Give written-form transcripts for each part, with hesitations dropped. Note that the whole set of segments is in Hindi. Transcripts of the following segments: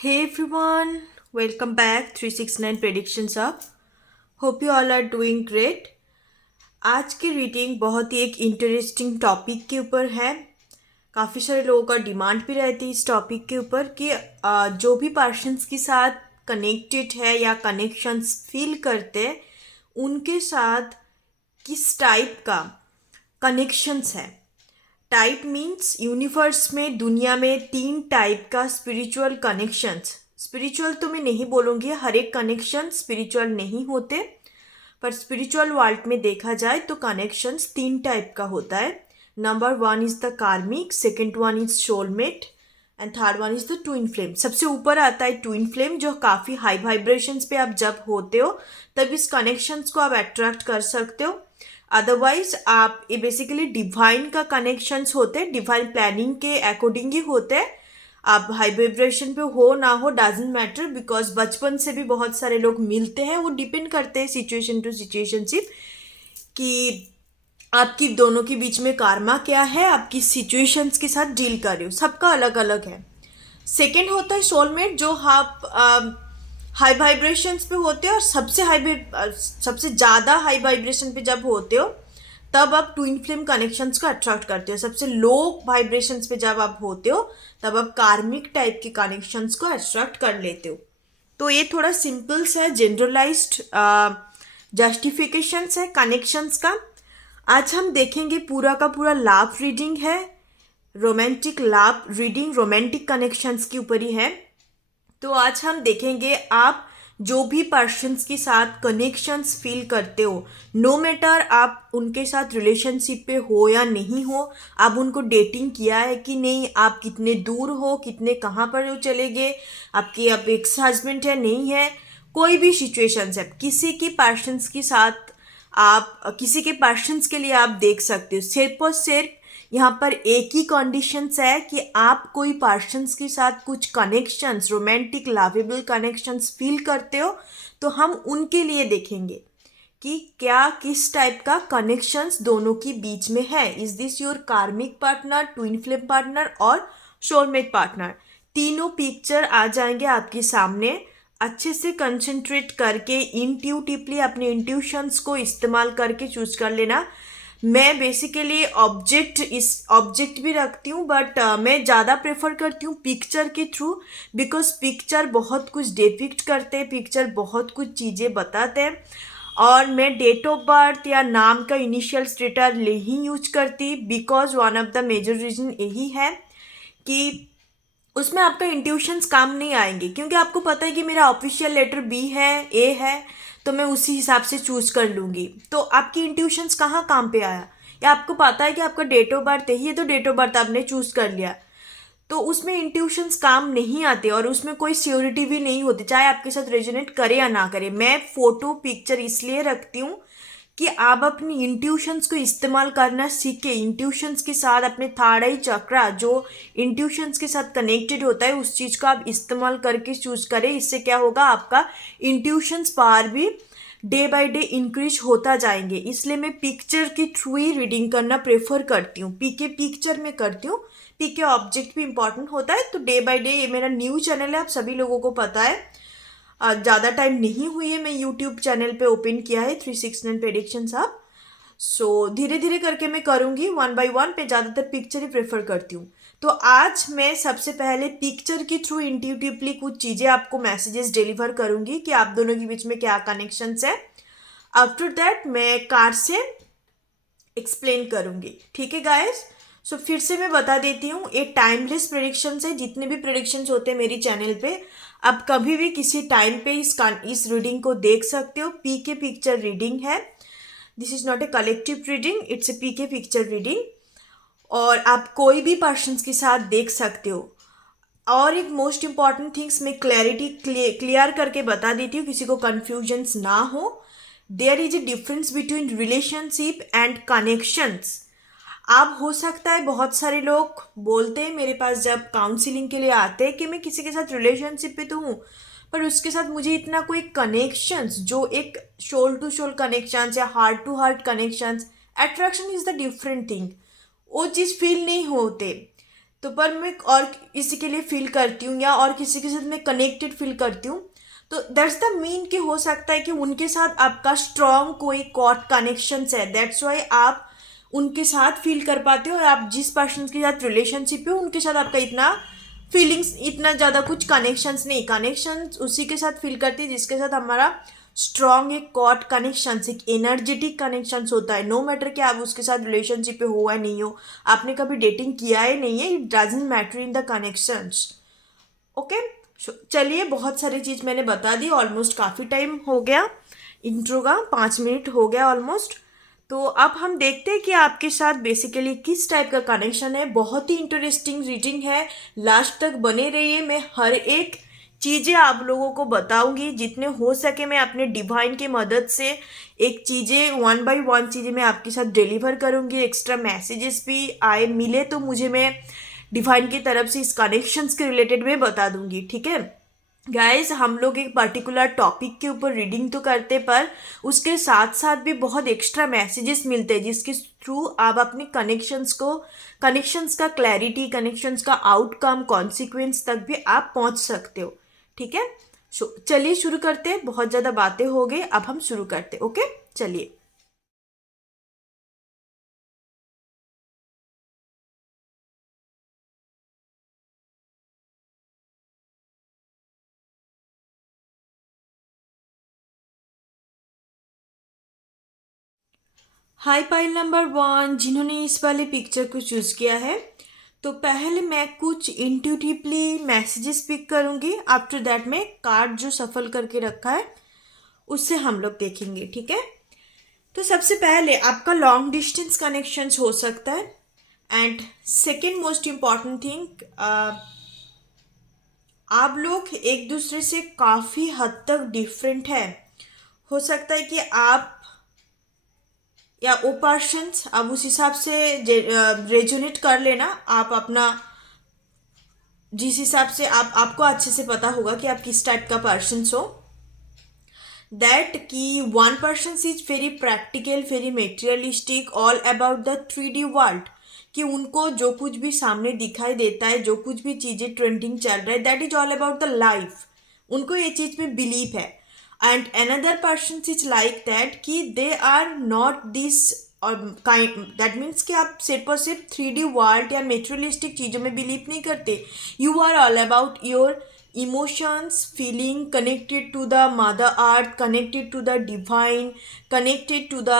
Hey everyone, welcome back 369 Predictions Up. Hope you all are doing great. आज की रीडिंग बहुत ही एक इंटरेस्टिंग टॉपिक के ऊपर है. काफ़ी सारे लोगों का डिमांड भी रहती है इस टॉपिक के ऊपर कि जो भी पर्सन्स के साथ कनेक्टेड है या कनेक्शंस फील करते हैं उनके साथ किस टाइप का कनेक्शंस है. टाइप मीन्स यूनिवर्स में दुनिया में 3 टाइप का स्पिरिचुअल कनेक्शंस. स्पिरिचुअल तो मैं नहीं बोलूँगी, हर एक कनेक्शन स्पिरिचुअल नहीं होते, पर स्पिरिचुअल वर्ल्ड में देखा जाए तो कनेक्शंस 3 टाइप का होता है. नंबर 1 इज़ द कार्मिक, second one is soulmate and third one is the twin flame. सबसे ऊपर आता है ट्विन फ्लेम, जो काफ़ी हाई वाइब्रेशंस पे आप जब होते हो तब इस कनेक्शंस को आप अट्रैक्ट कर सकते हो. अदरवाइज आप ये बेसिकली डिवाइन का कनेक्शंस होते हैं, डिवाइन प्लानिंग के अकॉर्डिंग ही होते हैं. आप हाई वाइब्रेशन पे हो ना हो डजेंट मैटर, बिकॉज बचपन से भी बहुत सारे लोग मिलते हैं. वो डिपेंड करते हैं सिचुएशन टू सिचुएशनशिप कि आपकी दोनों के बीच में कार्मा क्या है, आपकी सिचुएशंस के साथ डील कर रहे हो. सबका अलग अलग है. सेकेंड होता है सोलमेट, जो आप हाई वाइब्रेशंस पे होते हो और सबसे ज़्यादा हाई वाइब्रेशन पे जब होते हो तब आप ट्विन फ्लेम कनेक्शंस को अट्रैक्ट करते हो. सबसे लो वाइब्रेशंस पे जब आप होते हो तब आप कार्मिक टाइप के कनेक्शंस को अट्रैक्ट कर लेते हो. तो ये थोड़ा सिंपल सा जनरलाइज्ड जस्टिफिकेशंस है कनेक्शंस का. आज हम देखेंगे पूरा का पूरा लव रीडिंग है, romantic love reading, romantic connections के ऊपर ही है. तो आज हम देखेंगे आप जो भी पर्सन्स के साथ कनेक्शंस फील करते हो, नो मैटर आप उनके साथ रिलेशनशिप पे हो या नहीं हो, आप उनको डेटिंग किया है कि नहीं, आप कितने दूर हो, कितने कहाँ पर हो चले गए, आपकी अब एक्स हस्बैंड है नहीं है, कोई भी सिचुएशंस है, किसी की पर्सन्स के साथ आप किसी के पर्सन्स के लिए आप देख सकते हो. सिर्फ और सिर्फ यहाँ पर एक ही कंडीशंस है कि आप कोई पर्सन्स के साथ कुछ connections, romantic lovable connections feel करते हो तो हम उनके लिए देखेंगे कि क्या किस टाइप का कनेक्शंस दोनों के बीच में है. इज दिस योर कार्मिक पार्टनर, ट्विन फ्लेम पार्टनर और सोलमेट पार्टनर. तीनों पिक्चर आ जाएंगे आपके सामने. अच्छे से कंसंट्रेट करके इंट्यूटिवली अपने इंट्यूशंस को इस्तेमाल करके चूज कर लेना. मैं बेसिकली ऑब्जेक्ट भी रखती हूँ, बट मैं ज़्यादा प्रेफर करती हूँ पिक्चर के थ्रू, बिकॉज पिक्चर बहुत कुछ डिपिक्ट करते हैं, पिक्चर बहुत कुछ चीज़ें बताते हैं. और मैं डेट ऑफ बर्थ या नाम का इनिशियल लेटर नहीं यूज करती, because one of the major reason यही है कि उसमें आपका इंट्यूशंस काम नहीं आएंगे, क्योंकि आपको पता है कि मेरा ऑफिशियल लेटर बी है, ए है, तो मैं उसी हिसाब से चूज कर लूँगी. तो आपकी इंट्यूशंस कहाँ काम पे आया, या आपको पता है कि आपका डेट ऑफ बर्थ यही है तो डेट ऑफ बर्थ आपने चूज कर लिया, तो उसमें इंट्यूशंस काम नहीं आते और उसमें कोई श्योरिटी भी नहीं होती, चाहे आपके साथ रेजोनेट करे या ना करे. मैं फोटो पिक्चर इसलिए रखती हूँ कि आप अपनी इंट्यूशंस को इस्तेमाल करना सीखें. इंट्यूशंस के साथ अपने थर्ड आई चक्रा जो इंट्यूशंस के साथ कनेक्टेड होता है उस चीज़ को आप इस्तेमाल करके चूज करें. इससे क्या होगा, आपका इंट्यूशंस पावर भी डे बाय डे इंक्रीज होता जाएंगे. इसलिए मैं पिक्चर के थ्रू ही रीडिंग करना प्रेफर करती हूँ. पीके पिक्चर में करती हूँ, पीके ऑब्जेक्ट भी इंपॉर्टेंट होता है. तो डे बाय डे, ये मेरा न्यू चैनल है, आप सभी लोगों को पता है. ज़्यादा टाइम नहीं हुई है मैं यूट्यूब चैनल पे ओपन किया है 369 प्रेडिक्शंस आप. सो धीरे धीरे करके मैं करूँगी, वन बाय वन पे ज़्यादातर पिक्चर ही प्रेफर करती हूँ. तो आज मैं सबसे पहले पिक्चर के थ्रू इंट्यूटिवली कुछ चीज़ें आपको मैसेजेस डिलीवर करूँगी कि आप दोनों के बीच में क्या कनेक्शंस है. आफ्टर दैट मैं कार्ड से एक्सप्लेन करूँगी. ठीक है गाइस. सो फिर से मैं बता देती हूँ, ये टाइमलेस प्रेडिक्शंस है. जितने भी प्रेडिक्शंस होते हैं मेरी चैनल पे, आप कभी भी किसी टाइम पे इस रीडिंग को देख सकते हो. पी के पिक्चर रीडिंग है. This is not a collective reading, it's A P के पिक्चर रीडिंग. और आप कोई भी पर्सन्स के साथ देख सकते हो. और एक मोस्ट इम्पॉर्टेंट थिंग्स मैं क्लैरिटी क्लियर करके बता देती हूँ, किसी को कन्फ्यूजन्स ना हो. There is a difference between relationship and connections. आप हो सकता है बहुत सारे लोग बोलते हैं मेरे पास जब काउंसलिंग के लिए आते हैं कि मैं किसी के साथ रिलेशनशिप पे तो हूँ, पर उसके साथ मुझे इतना कोई कनेक्शंस, जो एक शोल टू शोल कनेक्शंस या heart to heart connections, attraction is the different thing, वो चीज़ फील नहीं होते. तो पर मैं और किसी के लिए फील करती हूँ या और किसी के साथ मैं कनेक्टेड फील करती हूँ, तो दैट्स द मीन कि हो सकता है कि उनके साथ आपका स्ट्रॉन्ग कोई कॉर्ड कनेक्शंस है, दैट्स वाई आप उनके साथ फील कर पाते हो, और आप जिस पर्सन के साथ रिलेशनशिप है उनके साथ आपका इतना फीलिंग्स, इतना ज़्यादा कुछ कनेक्शंस नहीं, कनेक्शंस उसी के साथ फील करती है जिसके साथ हमारा स्ट्रॉन्ग एक कॉर्ड कनेक्शंस, एक एनर्जेटिक कनेक्शंस होता है। नो मैटर कि आप उसके साथ रिलेशनशिप पे हो या नहीं हो, आपने कभी डेटिंग किया है नहीं है, it doesn't matter in the connections. Okay, चलिए, बहुत सारी चीज़ मैंने बता दी, ऑलमोस्ट काफ़ी टाइम हो गया इंट्रो का, 5 मिनट हो गया ऑलमोस्ट। तो अब हम देखते हैं कि आपके साथ बेसिकली किस टाइप का कनेक्शन है। बहुत ही इंटरेस्टिंग रीडिंग है, लास्ट तक बने रहिए। मैं हर एक चीज़ें आप लोगों को बताऊंगी, जितने हो सके मैं अपने डिवाइन की मदद से एक चीज़ें 1 बाय 1 चीज़ें मैं आपके साथ डिलीवर करूंगी। एक्स्ट्रा मैसेजेस भी आए मिले तो मुझे, मैं डिवाइन की तरफ से इस कनेक्शंस के रिलेटेड में बता दूंगी, ठीक है गाइस। हम लोग एक पर्टिकुलर टॉपिक के ऊपर रीडिंग तो करते, पर उसके साथ साथ भी बहुत एक्स्ट्रा मैसेजेस मिलते हैं जिसके थ्रू आप अपने कनेक्शंस का क्लैरिटी, कनेक्शंस का आउटकम, कॉन्सिक्वेंस तक भी आप पहुंच सकते हो, ठीक है। चलिए शुरू करते हैं, बहुत ज़्यादा बातें हो गई, अब हम शुरू करते हैं। ओके, चलिए। हाई पाइल नंबर 1 जिन्होंने इस वाले पिक्चर को चूज़ किया है, तो पहले मैं कुछ इंट्यूटिवली मैसेजेस पिक करूंगी, आफ्टर दैट मैं कार्ड जो सफल करके रखा है उससे हम लोग देखेंगे, ठीक है। तो सबसे पहले आपका लॉन्ग डिस्टेंस कनेक्शंस हो सकता है, and second most important thing, आप लोग एक दूसरे से काफ़ी हद तक डिफरेंट है। हो सकता है कि आप या वो पर्सन्स अब उस हिसाब से रेजोनेट कर लेना, आप अपना जिस हिसाब से आपको अच्छे से पता होगा कि आप किस टाइप का पर्सन हो। दैट कि one person is very practical, very materialistic, all about the 3D world, कि उनको जो कुछ भी सामने दिखाई देता है, जो कुछ भी चीज़ें ट्रेंडिंग चल रहा है, that is all about the life, उनको ये चीज़ में बिलीव है। And another person is like that कि दे आर नॉट दिस, और काइंड दैट मीन्स कि आप सिर्फ और सिर्फ 3D वर्ल्ड या मेटेरियलिस्टिक चीज़ों में बिलीव नहीं करते, you are all about your emotions, feeling connected to the mother earth, connected to the divine, connected to the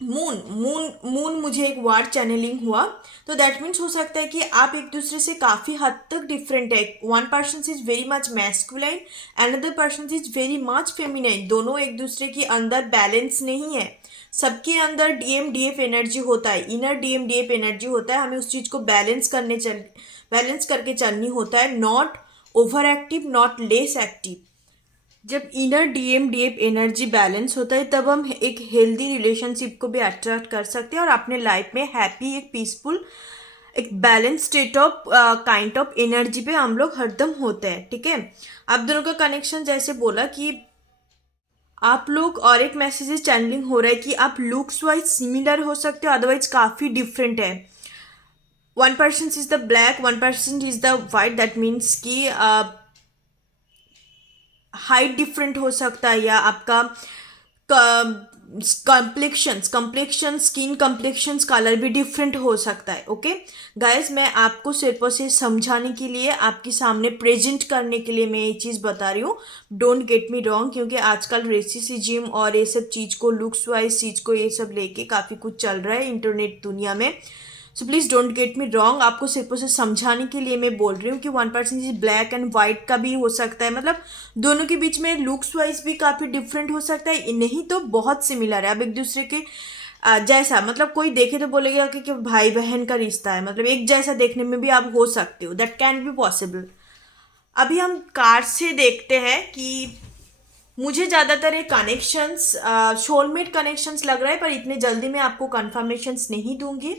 moon मुझे एक वर्ड चैनलिंग हुआ, तो दैट मीन्स हो सकता है कि आप एक दूसरे से काफ़ी हद तक डिफरेंट है। One person is very much masculine, another person is very much feminine, दोनों एक दूसरे के अंदर बैलेंस नहीं है। सबके अंदर DMDF एनर्जी होता है, इनर DMDF एनर्जी होता है, हमें उस चीज़ को बैलेंस करके चलनी होता है, not over active, not less active. जब इनर DMDF एनर्जी बैलेंस होता है तब हम एक हेल्दी रिलेशनशिप को भी अट्रैक्ट कर सकते हैं और अपने लाइफ में हैप्पी, एक पीसफुल, एक balance state of kind of energy पे हम लोग हरदम होते हैं, ठीक है। आप दोनों का कनेक्शन जैसे बोला कि आप लोग, और एक मैसेज चैनलिंग हो रहा है कि आप लुक्स वाइज सिमिलर हो सकते हो, अदरवाइज काफ़ी डिफरेंट है। One person is the black, one person is the white, that means कि हाइट डिफरेंट हो सकता है, या आपका कम्प्लेक्शन स्किन कम्प्लेक्शंस कलर भी डिफरेंट हो सकता है। ओके गाइज, मैं आपको सिर्फ और सिर्फ समझाने के लिए, आपके सामने प्रेजेंट करने के लिए मैं ये चीज़ बता रही हूँ, डोंट गेट मी रॉन्ग, क्योंकि आजकल रेसिसिज्म और ये सब चीज़ को, लुक्स वाइज चीज़ को, ये सब लेके काफ़ी कुछ चल रहा है इंटरनेट दुनिया में। So please don't get me wrong, आपको सिर्फ उसे समझाने के लिए मैं बोल रही हूँ कि one person is black and white का भी हो सकता है, मतलब दोनों के बीच में लुक्स वाइज भी काफ़ी डिफरेंट हो सकता है, नहीं तो बहुत सिमिलर है। अब एक दूसरे के जैसा, मतलब कोई देखे तो बोलेगा कि भाई बहन का रिश्ता है, मतलब एक जैसा देखने में भी आप हो सकते हो, दैट कैन बी पॉसिबल। अभी हम कार्ड से देखते हैं कि मुझे ज़्यादातर ये कनेक्शंस सोलमेट कनेक्शंस लग रहा है, पर इतने जल्दी मैं आपको कन्फर्मेशंस नहीं दूंगी,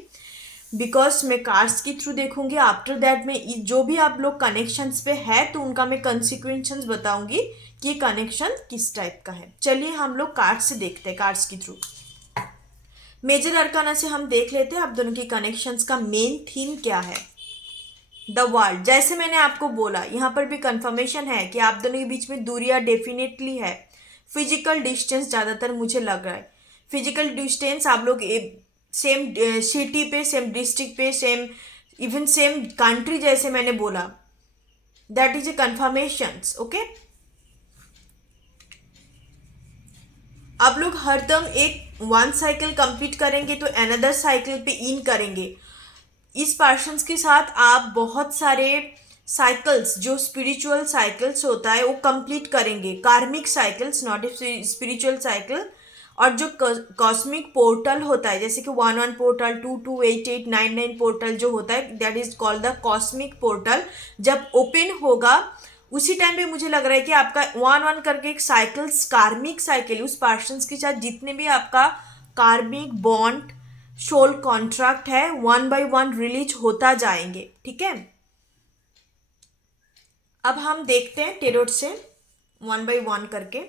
बिकॉज मैं कार्ड्स के थ्रू देखूंगी। आफ्टर दैट में जो भी आप लोग कनेक्शंस पे है तो उनका मैं कंसिक्वेंसेस बताऊंगी कि ये कनेक्शन किस टाइप का है। चलिए हम लोग कार्ड्स से देखते हैं, कार्ड्स के थ्रू मेजर अरकाना से हम देख लेते हैं आप दोनों की कनेक्शंस का मेन थीम क्या है। The world. जैसे मैंने आपको बोला, यहाँ पर भी कंफर्मेशन है कि आप दोनों के बीच में दूरियां डेफिनेटली है। फिजिकल डिस्टेंस ज़्यादातर मुझे लग रहा है, फिजिकल डिस्टेंस आप लोग सेम सिटी पे, सेम डिस्ट्रिक्ट पे, सेम इवन सेम कंट्री, जैसे मैंने बोला, that is a confirmation. Okay, आप लोग हरदम एक वन साइकिल कंप्लीट करेंगे तो अनदर साइकिल पे इन करेंगे। इस पर्सन्स के साथ आप बहुत सारे साइकिल्स, जो स्पिरिचुअल साइकिल्स होता है वो कंप्लीट करेंगे, कार्मिक cycles, not a spiritual cycle. और जो कॉस्मिक पोर्टल होता है, जैसे कि 11 पोर्टल, 228899 पोर्टल जो होता है, that is called the cosmic portal. जब ओपन होगा उसी टाइम पे मुझे लग रहा है कि आपका 11 करके एक साइकिल्स, कार्मिक साइकिल, उस पर्सन्स के साथ जितने भी आपका कार्मिक बॉन्ड, सोल कॉन्ट्रैक्ट है, 1 बाय 1 रिलीज होता जाएंगे। ठीक है, अब हम देखते हैं टेरोट से 1 बाय 1 करके।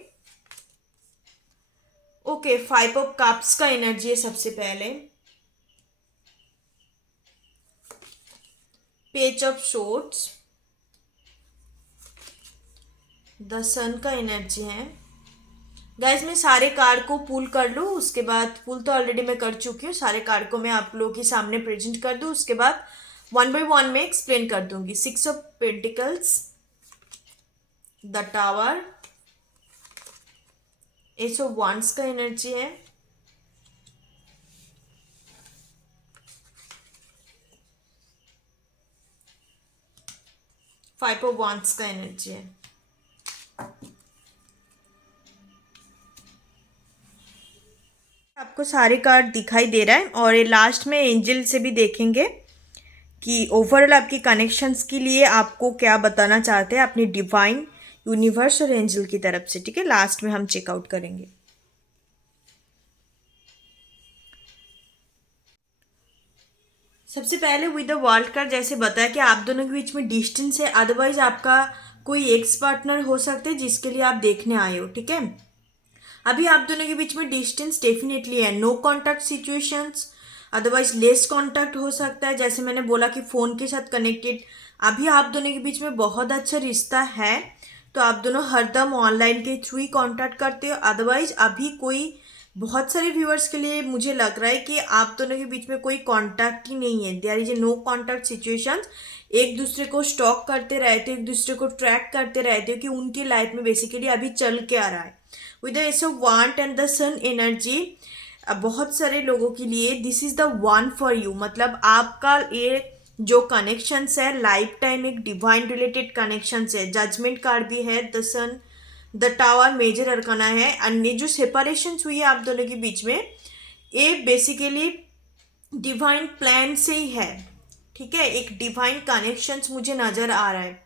ओके, 5 ऑफ कप्स का एनर्जी है सबसे पहले, पेज ऑफ सोर्ड्स, द सन का एनर्जी है। गाइज मैं सारे कार्ड को पुल कर लूँ, उसके बाद पुल तो ऑलरेडी मैं कर चुकी हूँ, सारे कार्ड को मैं आप लोगों के सामने प्रेजेंट कर दूँ, उसके बाद 1 बाय 1 में एक्सप्लेन कर दूंगी। 6 of pentacles, the tower, S of wands का एनर्जी है, फाइव ऑफ वांड्स का एनर्जी है। आपको सारे कार्ड दिखाई दे रहा है, और ये लास्ट में एंजल से भी देखेंगे कि ओवरऑल आपकी कनेक्शंस के लिए आपको क्या बताना चाहते हैं अपनी डिवाइन, यूनिवर्स और एंजल की तरफ से। ठीक है, लास्ट में हम चेकआउट करेंगे। सबसे पहले विद द वर्ल्ड कार्ड जैसे बताया कि आप दोनों के बीच में डिस्टेंस है, अदरवाइज आपका कोई एक्स पार्टनर हो सकता है जिसके लिए आप देखने आए हो। ठीक है, अभी आप दोनों के बीच में डिस्टेंस डेफिनेटली है, no contact situations, otherwise less contact हो सकता है, जैसे मैंने बोला कि फ़ोन के साथ कनेक्टेड। अभी आप दोनों के बीच में बहुत अच्छा रिश्ता है, तो आप दोनों हरदम ऑनलाइन के थ्रू ही कॉन्टैक्ट करते हो। अदरवाइज अभी कोई, बहुत सारे व्यूअर्स के लिए मुझे लग रहा है कि आप दोनों के बीच में कोई कॉन्टैक्ट ही नहीं है, there is a no contact situations. एक दूसरे को स्टॉक करते रहते हो, एक दूसरे को ट्रैक करते रहते हो कि उनकी लाइफ में बेसिकली अभी चल के आ रहा है। With the ace of wands and the sun energy, बहुत सारे लोगों के लिए this is the one for you, मतलब आपका ये जो कनेक्शंस है लाइफ टाइम एक डिवाइन रिलेटेड कनेक्शंस है। जजमेंट कार्ड भी है, the sun, the tower major arcana है। अन्य जो सेपरेशन हुई है आप दोनों के बीच में, ये बेसिकली डिवाइन प्लान से ही है। ठीक है, एक डिवाइन कनेक्शंस मुझे नज़र आ रहा है,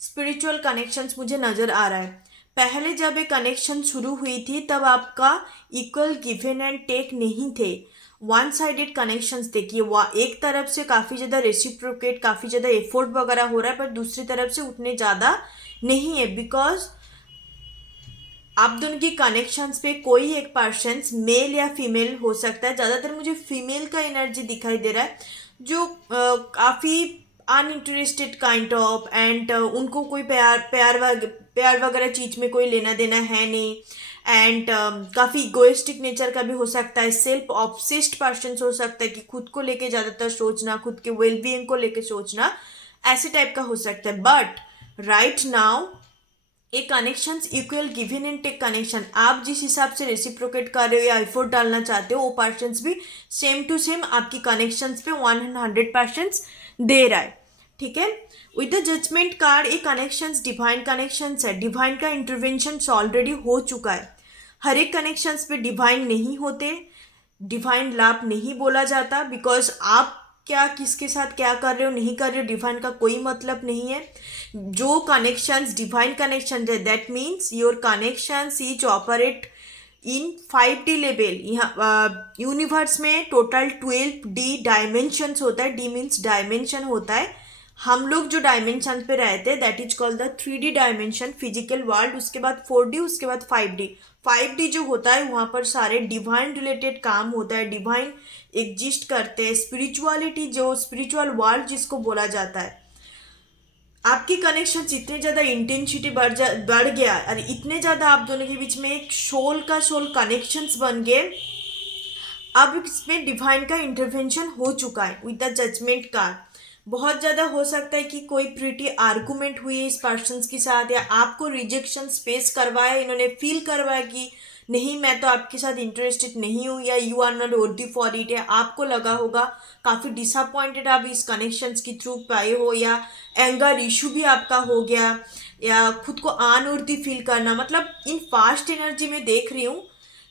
स्पिरिचुअल कनेक्शंस मुझे नज़र आ रहा है। पहले जब ये कनेक्शन शुरू हुई थी तब आपका इक्वल गिवन एंड टेक नहीं थे, वन साइडेड कनेक्शंस थे कि एक तरफ से काफ़ी ज़्यादा रेसिप्रोकेट, काफ़ी ज़्यादा एफर्ट वगैरह हो रहा है, पर दूसरी तरफ से उतने ज़्यादा नहीं है। बिकॉज आप दोनों की कनेक्शंस पे कोई एक पर्सन मेल या फीमेल हो सकता है, ज़्यादातर मुझे फीमेल का एनर्जी दिखाई दे रहा है, जो काफ़ी अनइंटरेस्टेड काइंड ऑफ, एंड उनको कोई प्यार वगैरह चीज़ में कोई लेना देना है नहीं, एंड काफ़ी इगोइस्टिक नेचर का भी हो सकता है, सेल्फ ऑब्सेस्ड पर्सन हो सकता है कि खुद को लेके ज़्यादातर सोचना, खुद के वेलबींग को लेके सोचना, ऐसे टाइप का हो सकता है। बट राइट नाउ ये connections equal given and take connection, आप जिस हिसाब से रेसिप्रोकेट कर रहे हो या एफर्ट डालना चाहते हो, वो पर्सन्स भी सेम टू सेम आपकी कनेक्शंस पे 100% दे रहा है। ठीक है, विद द जजमेंट कार्ड ये कनेक्शंस डिवाइन कनेक्शंस है, डिवाइन का इंटरवेंशन ऑलरेडी हो चुका है। हर एक कनेक्शंस पे डिवाइन नहीं होते, डिवाइन लाभ नहीं बोला जाता, बिकॉज आप क्या किसके साथ क्या कर रहे हो नहीं कर रहे हो डिवाइन का कोई मतलब नहीं है। जो कनेक्शंस डिवाइन कनेक्शन है, that means your connections each operate in 5D level. यहाँ यूनिवर्स में टोटल 12D डायमेंशंस होता है, डी मीन्स डायमेंशन होता है। हम लोग जो डायमेंशन पे रहते हैं that is called the 3D dimension, physical world, उसके बाद 4D, उसके बाद 5D। 5D जो होता है वहाँ पर सारे डिवाइन रिलेटेड काम होता है, डिवाइन एग्जिस्ट करते हैं, स्पिरिचुअलिटी जो स्पिरिचुअल वर्ल्ड जिसको बोला जाता है। आपकी कनेक्शन इतने ज़्यादा इंटेंसिटी बढ़ गया और इतने ज़्यादा आप दोनों के बीच में एक सोल का सोल कनेक्शंस बन गए। अब इसमें डिवाइन का इंटरवेंशन हो चुका है विद द जजमेंट कार्ड। बहुत ज़्यादा हो सकता है कि कोई प्रीटी आर्गुमेंट हुई है इस पर्सन के साथ, या आपको रिजेक्शन फेस करवाया, इन्होंने फील करवाया कि नहीं मैं तो आपके साथ इंटरेस्टेड नहीं हूँ, या you are not worthy for it, है आपको लगा होगा काफ़ी डिसअपॉइंटेड आप इस कनेक्शंस के थ्रू पाए हो, या एंगर इशू भी आपका हो गया, या खुद को अनवर्दी फील करना। मतलब इन फास्ट एनर्जी में देख रही हूँ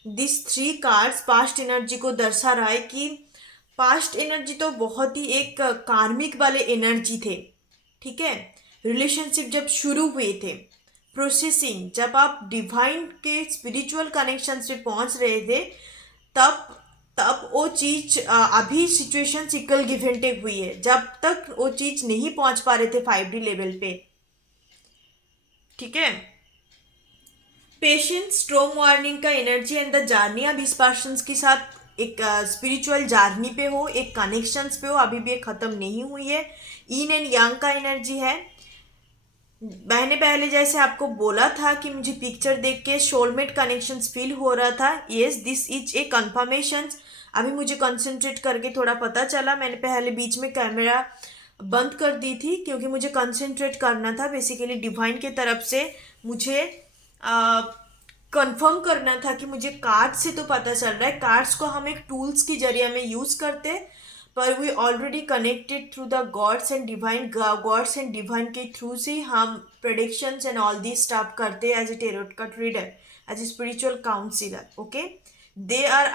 दिस 3 कार्ड्स पास्ट एनर्जी को दर्शा रहा है कि पास्ट एनर्जी तो बहुत ही एक कार्मिक वाले एनर्जी थे, ठीक है। रिलेशनशिप जब शुरू हुए थे, प्रोसेसिंग, जब आप डिवाइन के स्पिरिचुअल कनेक्शन पे पहुंच रहे थे, तब तब वो चीज अभी situation equal give and take हुई है, जब तक वो चीज नहीं पहुंच पा रहे थे 5D लेवल पे, ठीक है। पेशेंस, स्ट्रॉन्ग वार्निंग का एनर्जी एंड द जर्नी। अब इस पर्सन के साथ एक स्पिरिचुअल जर्नी पे हो, एक कनेक्शंस पे हो, अभी भी खत्म नहीं हुई है। इन एंड यांग का एनर्जी है। मैंने पहले जैसे आपको बोला था कि मुझे पिक्चर देख के सोलमेट कनेक्शंस फील हो रहा था, yes this is A confirmation. अभी मुझे कंसंट्रेट करके थोड़ा पता चला, मैंने पहले बीच में कैमरा बंद कर दी थी क्योंकि मुझे कंसंट्रेट करना था बेसिकली डिवाइन के तरफ से। मुझे कंफर्म करना था कि मुझे कार्ड से तो पता चल रहा है, कार्ड्स को हम एक टूल्स की जरिए में यूज़ करते हैं, पर we already connected through the gods and divine. Gods and divine के थ्रू से हम predictions and all the stuff करते हैं as a tarot card reader, as a spiritual counsellor, okay. They are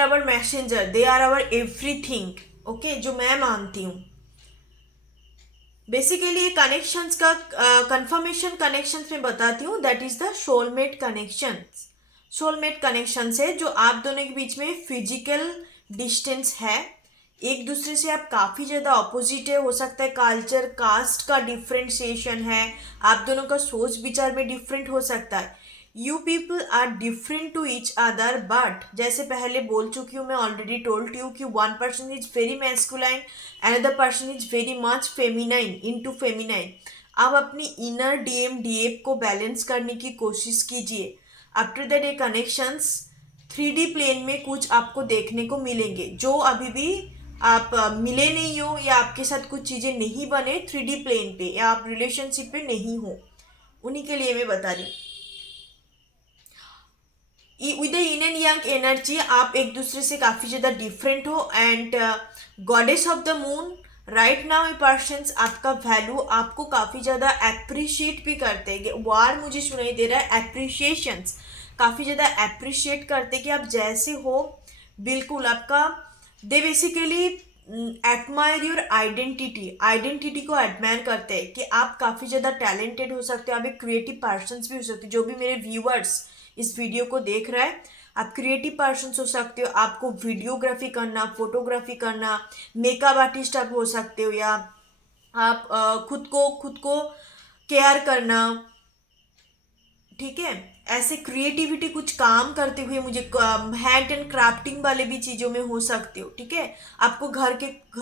our messenger, they are our everything, okay, जो मैं मानती हूँ। बेसिकली ये कनेक्शंस का कंफर्मेशन कनेक्शंस में बताती हूँ, that is the soulmate connections. Soulmate connections है जो आप दोनों के बीच में फिजिकल डिस्टेंस है, एक दूसरे से आप काफ़ी ज़्यादा अपोजिट है, हो सकता है कल्चर कास्ट का डिफ्रेंशिएशन है, आप दोनों का सोच विचार में डिफरेंट हो सकता है। You people are different to each other, but जैसे पहले बोल चुकी हूँ मैं, ऑलरेडी टोल्ड यू कि one person is very masculine, another person is very much feminine, into feminine. आप अपनी इनर डीएम डीएफ को बैलेंस करने की कोशिश कीजिए। आफ्टर दैट ये कनेक्शंस 3D प्लेन में कुछ आपको देखने को मिलेंगे जो अभी भी आप मिले नहीं हो, या आपके साथ कुछ चीज़ें नहीं बने 3D प्लेन पे, या आप रिलेशनशिप पे नहीं हो, उन्हीं के लिए मैं बता रही हूँ। With the yin and yang energy आप एक दूसरे से काफ़ी ज़्यादा डिफरेंट हो, and goddess of the moon right now A persons आपका वैल्यू आपको काफ़ी ज़्यादा अप्रिशिएट भी करते हैं। वार मुझे सुनाई दे रहा है, अप्रिशिएशंस काफ़ी ज़्यादा अप्रिशिएट करते कि आप जैसे हो, बिल्कुल आपका they basically admire your identity को एडमायर करते हैं कि आप काफ़ी ज़्यादा टैलेंटेड हो सकते हो, आप एक क्रिएटिव पर्सन भी हो सकते हो। जो भी मेरे व्यूअर्स इस वीडियो को देख रहा है, आप क्रिएटिव पर्सन हो सकते हो, आपको वीडियोग्राफी करना, फोटोग्राफी करना, मेकअप आर्टिस्ट आप हो सकते हो, या आप खुद को केयर करना, ठीक है, ऐसे क्रिएटिविटी कुछ काम करते हुए मुझे हैंड एंड क्राफ्टिंग वाले भी चीज़ों में हो सकते हो, ठीक है। आपको घर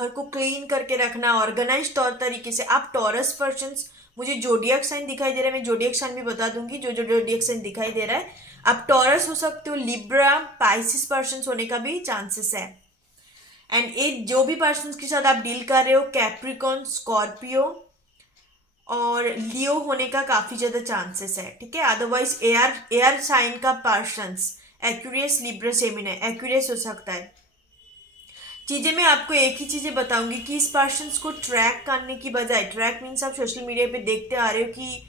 को क्लीन करके रखना, ऑर्गेनाइज तौर तरीके से। आप टॉरस पर्सन्स, मुझे जोडियक साइन दिखाई दे रहा है, मैं जोडियक साइन भी बता दूंगी, जो जोडियक साइन दिखाई दे रहा है। आप टॉरस हो सकते हो, लिब्रा, पाइसिस पर्सन होने का भी चांसेस है। एंड ये जो भी पर्सन के साथ आप डील कर रहे हो, कैप्रिकॉन, स्कॉर्पियो और लियो होने का काफ़ी ज़्यादा चांसेस है, ठीक है। अदरवाइज एयर साइन का persons, Aquarius, Libra, Gemini, Aquarius हो सकता है। चीज़ें मैं आपको एक ही चीज़ें बताऊंगी कि इस पर्सन्स को ट्रैक करने की बजाय, ट्रैक मीन्स आप सोशल मीडिया पे देखते आ रहे हो कि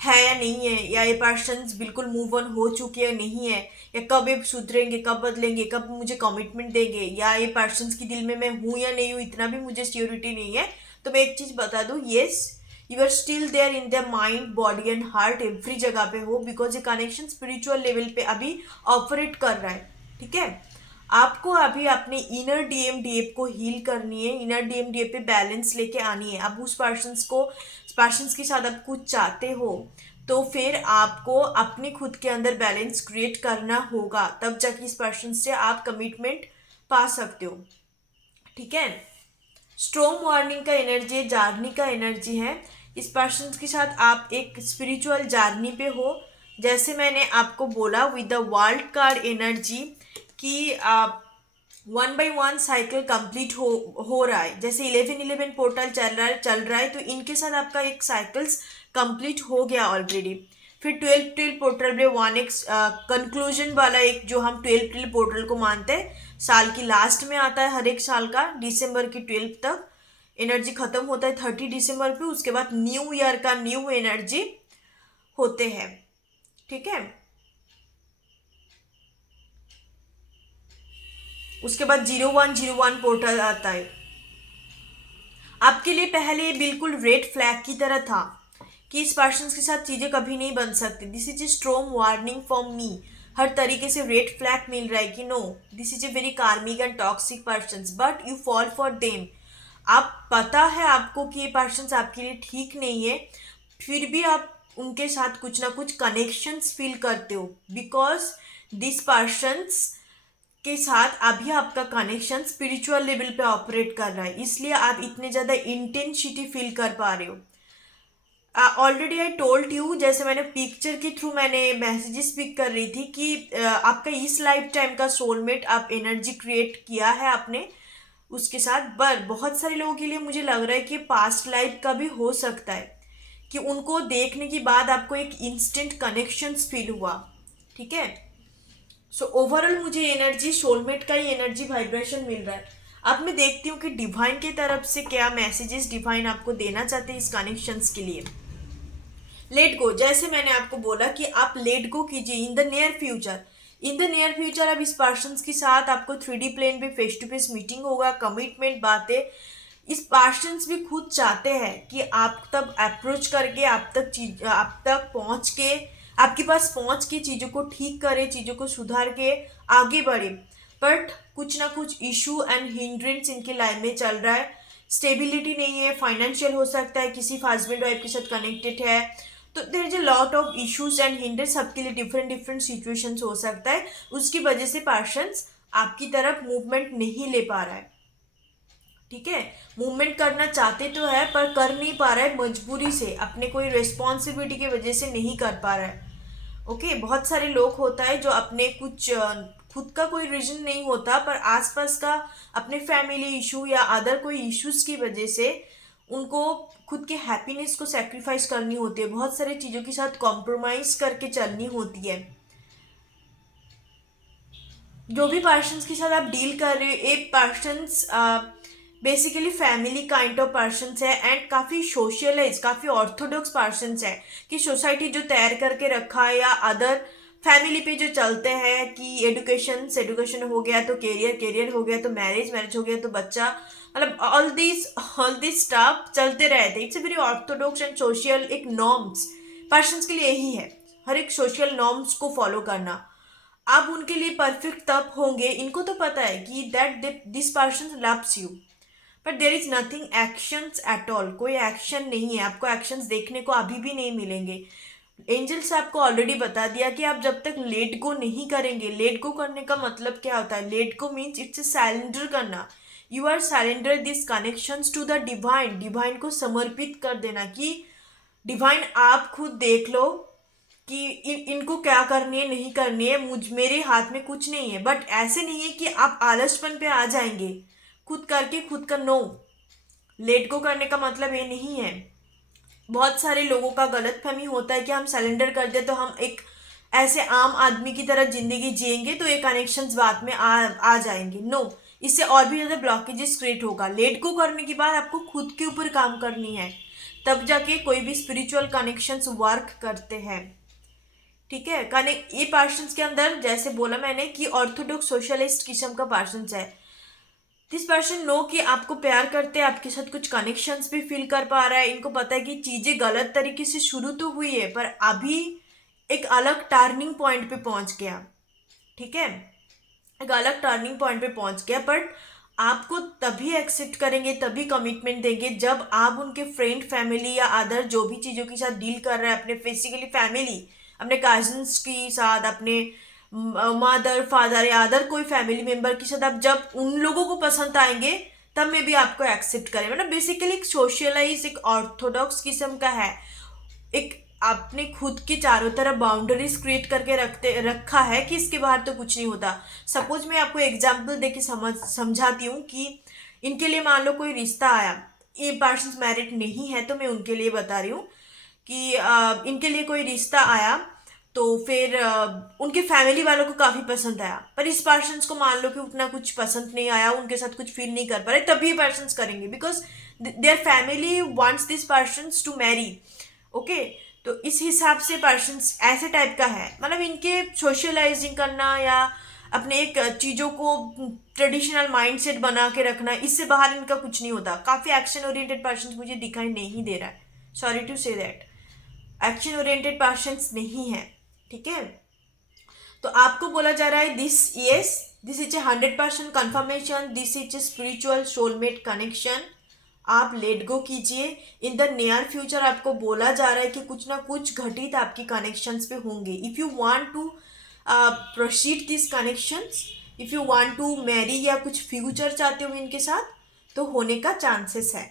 है या नहीं है, या ये पर्सन्स बिल्कुल मूव ऑन हो चुके हैं नहीं है, या कब ये सुधरेंगे, कब बदलेंगे, कब मुझे कमिटमेंट देंगे, या ये पर्सन्स की दिल में मैं हूँ या नहीं हूँ, इतना भी मुझे श्योरिटी नहीं है। तो मैं एक चीज़ बता दूँ, yes you are still there in the mind, body and heart, every जगह पे हो, बिकॉज ये कनेक्शन स्पिरिचुअल लेवल पे अभी ऑपरेट कर रहा है, ठीक है। आपको अभी अपने इनर डीएम डीएफ को हील करनी है, इनर डीएम डीएफ पे बैलेंस लेके आनी है। अब उस पर्सन्स के साथ आप कुछ चाहते हो तो फिर आपको अपने खुद के अंदर बैलेंस क्रिएट करना होगा, तब जाके इस पर्सन से आप कमिटमेंट पा सकते हो, ठीक है। स्ट्रॉन्ग मॉर्निंग का एनर्जी है, जर्नी का एनर्जी है। इस पर्सन के साथ आप एक स्पिरिचुअल जर्नी पे हो। जैसे मैंने आपको बोला with the world card energy कि आप 1 by 1 साइकिल कंप्लीट हो रहा है। जैसे 11-11 पोर्टल चल रहा है तो इनके साथ आपका एक साइकिल्स कंप्लीट हो गया ऑलरेडी। फिर 12-12 पोर्टल में 1x कंक्लूजन वाला एक जो हम 12-12 पोर्टल को मानते हैं, साल की लास्ट में आता है हर एक साल का, दिसंबर की 12 तक एनर्जी खत्म होता है 30 दिसंबर पे। उसके बाद न्यू ईयर का न्यू एनर्जी होते हैं। ठीक है, उसके बाद 0101 पोर्टल आता है। आपके लिए पहले बिल्कुल रेड फ्लैग की तरह था कि इस पर्सन के साथ चीजें कभी नहीं बन सकती। This is a strong warning from me. हर तरीके से रेड फ्लैग मिल रहा है कि no, this is a very karmic and toxic person, but you fall for them. आप पता है आपको कि ये पर्सन आपके लिए ठीक नहीं है, फिर भी आप उनके साथ कुछ ना कुछ कनेक्शंस फील करते हो, बिकॉज दिस पर्सन्स के साथ अभी आपका कनेक्शन स्पिरिचुअल लेवल पे ऑपरेट कर रहा है, इसलिए आप इतने ज़्यादा इंटेंसिटी फील कर पा रहे हो। ऑलरेडी आई टोल्ड यू, जैसे मैंने पिक्चर के थ्रू मैंने मैसेजेस पिक कर रही थी कि आपका इस लाइफ टाइम का सोलमेट आप एनर्जी क्रिएट किया है आपने उसके साथ। पर बहुत सारे लोगों के लिए मुझे लग रहा है कि पास्ट लाइफ का भी हो सकता है कि उनको देखने के बाद आपको एक इंस्टेंट कनेक्शन फील हुआ। ठीक है, सो ओवरऑल मुझे एनर्जी सोलमेट का ही एनर्जी वाइब्रेशन मिल रहा है। अब मैं देखती हूँ कि डिवाइन की तरफ से क्या मैसेजेस डिवाइन आपको देना चाहते हैं इस कनेक्शंस के लिए। लेट गो, जैसे मैंने आपको बोला कि आप लेट गो कीजिए in the near future. In the near future अब इस पर्सन के साथ आपको 3D प्लेन पे फेस टू फेस मीटिंग होगा, कमिटमेंट बातें। इस पर्सन भी खुद चाहते हैं कि आप तब अप्रोच करके आप तक पहुंच के, आपके पास पहुंच के चीज़ों को ठीक करे, चीज़ों को सुधार के आगे बढ़े। बट कुछ ना कुछ इशू एंड हिंड्रेंस इनके लाइफ में चल रहा है। स्टेबिलिटी नहीं है, फाइनेंशियल हो सकता है, किसी हस्बैंड वाइफ के साथ कनेक्टेड है, तो there is a lot of issues and hindrance. सबके लिए डिफरेंट डिफरेंट सिचुएशंस हो सकता है, उसकी वजह से पर्सन्स आपकी तरफ मूवमेंट नहीं ले पा रहा है। ठीक है, मूवमेंट करना चाहते तो है पर कर नहीं पा रहा है, मजबूरी से, अपने कोई रिस्पॉन्सिबिलिटी की वजह से नहीं कर पा रहा है। ओके, बहुत सारे लोग होता है जो अपने कुछ खुद का कोई रीजन नहीं होता, पर आसपास का अपने फैमिली इशू या अदर कोई इश्यूज की वजह से उनको खुद के हैप्पीनेस को सेक्रीफाइस करनी होती है, बहुत सारी चीज़ों के साथ कॉम्प्रोमाइज करके चलनी होती है। जो भी पर्सन्स के साथ आप डील कर रहे हो, एक persons basically family kind of persons है एंड काफ़ी सोशलाइज, काफ़ी ऑर्थोडॉक्स पर्सन्स है कि सोसाइटी जो तैयार करके रखा है या अदर फैमिली पे जो चलते हैं कि एडुकेशन हो गया तो कैरियर हो गया तो मैरिज हो गया तो बच्चा, मतलब ऑल दिस स्टफ चलते रहते। It's a very Orthodox and social एक नॉर्म्स पर्सन्स के लिए यही है, हर एक सोशल नॉर्म्स को फॉलो करना। आप उनके लिए परफेक्ट तब होंगे, इनको तो पता है कि that this person loves you, but there is nothing actions at all. कोई एक्शन नहीं है, आपको एक्शंस देखने को अभी भी नहीं मिलेंगे। एंजल्स आपको ऑलरेडी बता दिया कि आप जब तक लेट गो नहीं करेंगे, लेट गो करने का मतलब क्या होता है, let go means it's a surrender करना। You are surrender this connections to the divine, divine को समर्पित कर देना कि डिवाइन आप खुद देख लो कि इनको क्या करनी है नहीं करनी है, मेरे हाथ में कुछ नहीं है। बट ऐसे नहीं है कि आप आलसपन पे आ जाएंगे खुद करके खुद का। नो, लेट गो करने का मतलब ये नहीं है। बहुत सारे लोगों का गलत फहमी होता है कि हम सरेंडर कर दे तो हम एक ऐसे आम आदमी की तरह जिंदगी जिएंगे तो ये कनेक्शंस बाद में आ जाएंगे। नो, इससे और भी ज़्यादा ब्लॉकेजेस क्रिएट होगा। लेट गो करने के बाद आपको खुद के ऊपर काम करनी है, तब जाके कोई भी स्पिरिचुअल कनेक्शंस वर्क करते हैं। ठीक है, कनेक्ट ये पर्सन्स के अंदर जैसे बोला मैंने कि ऑर्थोडॉक्स सोशलिस्ट किस्म का पर्सन्स है। दिस पर्सन नो कि आपको प्यार करते हैं, आपके साथ कुछ कनेक्शंस भी फील कर पा रहा है। इनको पता है कि चीज़ें गलत तरीके से शुरू तो हुई है पर अभी एक अलग टर्निंग पॉइंट पे पहुंच गया। ठीक है, एक अलग टर्निंग पॉइंट पे पहुंच गया, बट आपको तभी एक्सेप्ट करेंगे, तभी कमिटमेंट देंगे जब आप उनके फ्रेंड फैमिली या अदर जो भी चीज़ों के साथ डील कर रहे हैं, अपने बेसिकली फैमिली, अपने कजन्स के साथ, अपने मदर फादर या अदर कोई फैमिली मेम्बर के साथ आप जब उन लोगों को पसंद आएंगे तब में भी आपको एक्सेप्ट करें। मतलब बेसिकली एक सोशलाइज, एक ऑर्थोडॉक्स किस्म का है, एक आपने खुद के चारों तरफ बाउंड्रीज क्रिएट करके रखा है कि इसके बाहर तो कुछ नहीं होता। सपोज मैं आपको एग्जांपल देके समझाती हूँ कि इनके लिए मान लो कोई रिश्ता आया, ये पर्सन मैरिड नहीं है तो मैं उनके लिए बता रही हूँ कि इनके लिए कोई रिश्ता आया तो फिर उनके फैमिली वालों को काफ़ी पसंद आया, पर इस पर्सन को मान लो कि उतना कुछ पसंद नहीं आया, उनके साथ कुछ फील नहीं कर पा रहे, तभी ये पर्सन करेंगे because their family wants this person to marry. Okay, तो इस हिसाब से पर्सन ऐसे टाइप का है। मतलब इनके सोशलाइजिंग करना या अपने एक चीज़ों को ट्रेडिशनल माइंडसेट बना के रखना, इससे बाहर इनका कुछ नहीं होता। काफ़ी एक्शन ओरिएंटेड पर्सन मुझे दिखाई नहीं दे रहा है, sorry to say that, action oriented person नहीं है। ठीक है, तो आपको बोला जा रहा है this yes this is A 100% confirmation, this is a spiritual soulmate connection. आप लेट गो कीजिए। इन द नियर फ्यूचर आपको बोला जा रहा है कि कुछ ना कुछ घटित आपकी कनेक्शंस पे होंगे। If you want to proceed this connections, if you want to marry या कुछ फ्यूचर चाहते हो इनके साथ, तो होने का चांसेस है।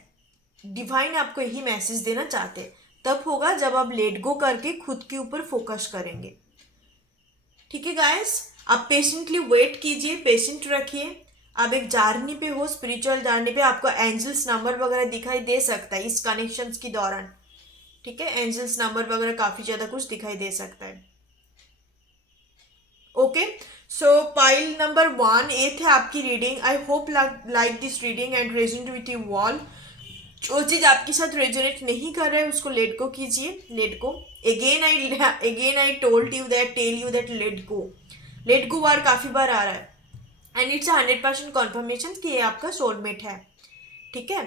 डिवाइन आपको यही मैसेज देना चाहते हैं। तब होगा जब आप लेट गो करके खुद के ऊपर फोकस करेंगे। ठीक है गाइस, आप पेशेंटली वेट कीजिए, पेशेंट रखिए। आप एक जर्नी पे हो, स्पिरिचुअल जर्नी पे। आपको एंजल्स नंबर वगैरह दिखाई दे सकता है इस कनेक्शंस के दौरान। ठीक है, एंजल्स नंबर वगैरह काफ़ी ज़्यादा कुछ दिखाई दे सकता है। ओके, सो पाइल नंबर 1 ये थे आपकी reading. I hope like this reading and resonate with you all. जो चीज़ आपके साथ रेजोनेट नहीं कर रहा है उसको लेट गो कीजिए, let go. Again I told you that, tell you that let go बार काफ़ी बार आ रहा है एंड इट्स 100% कॉन्फर्मेशन कि ये आपका सोलमेट है। ठीक है,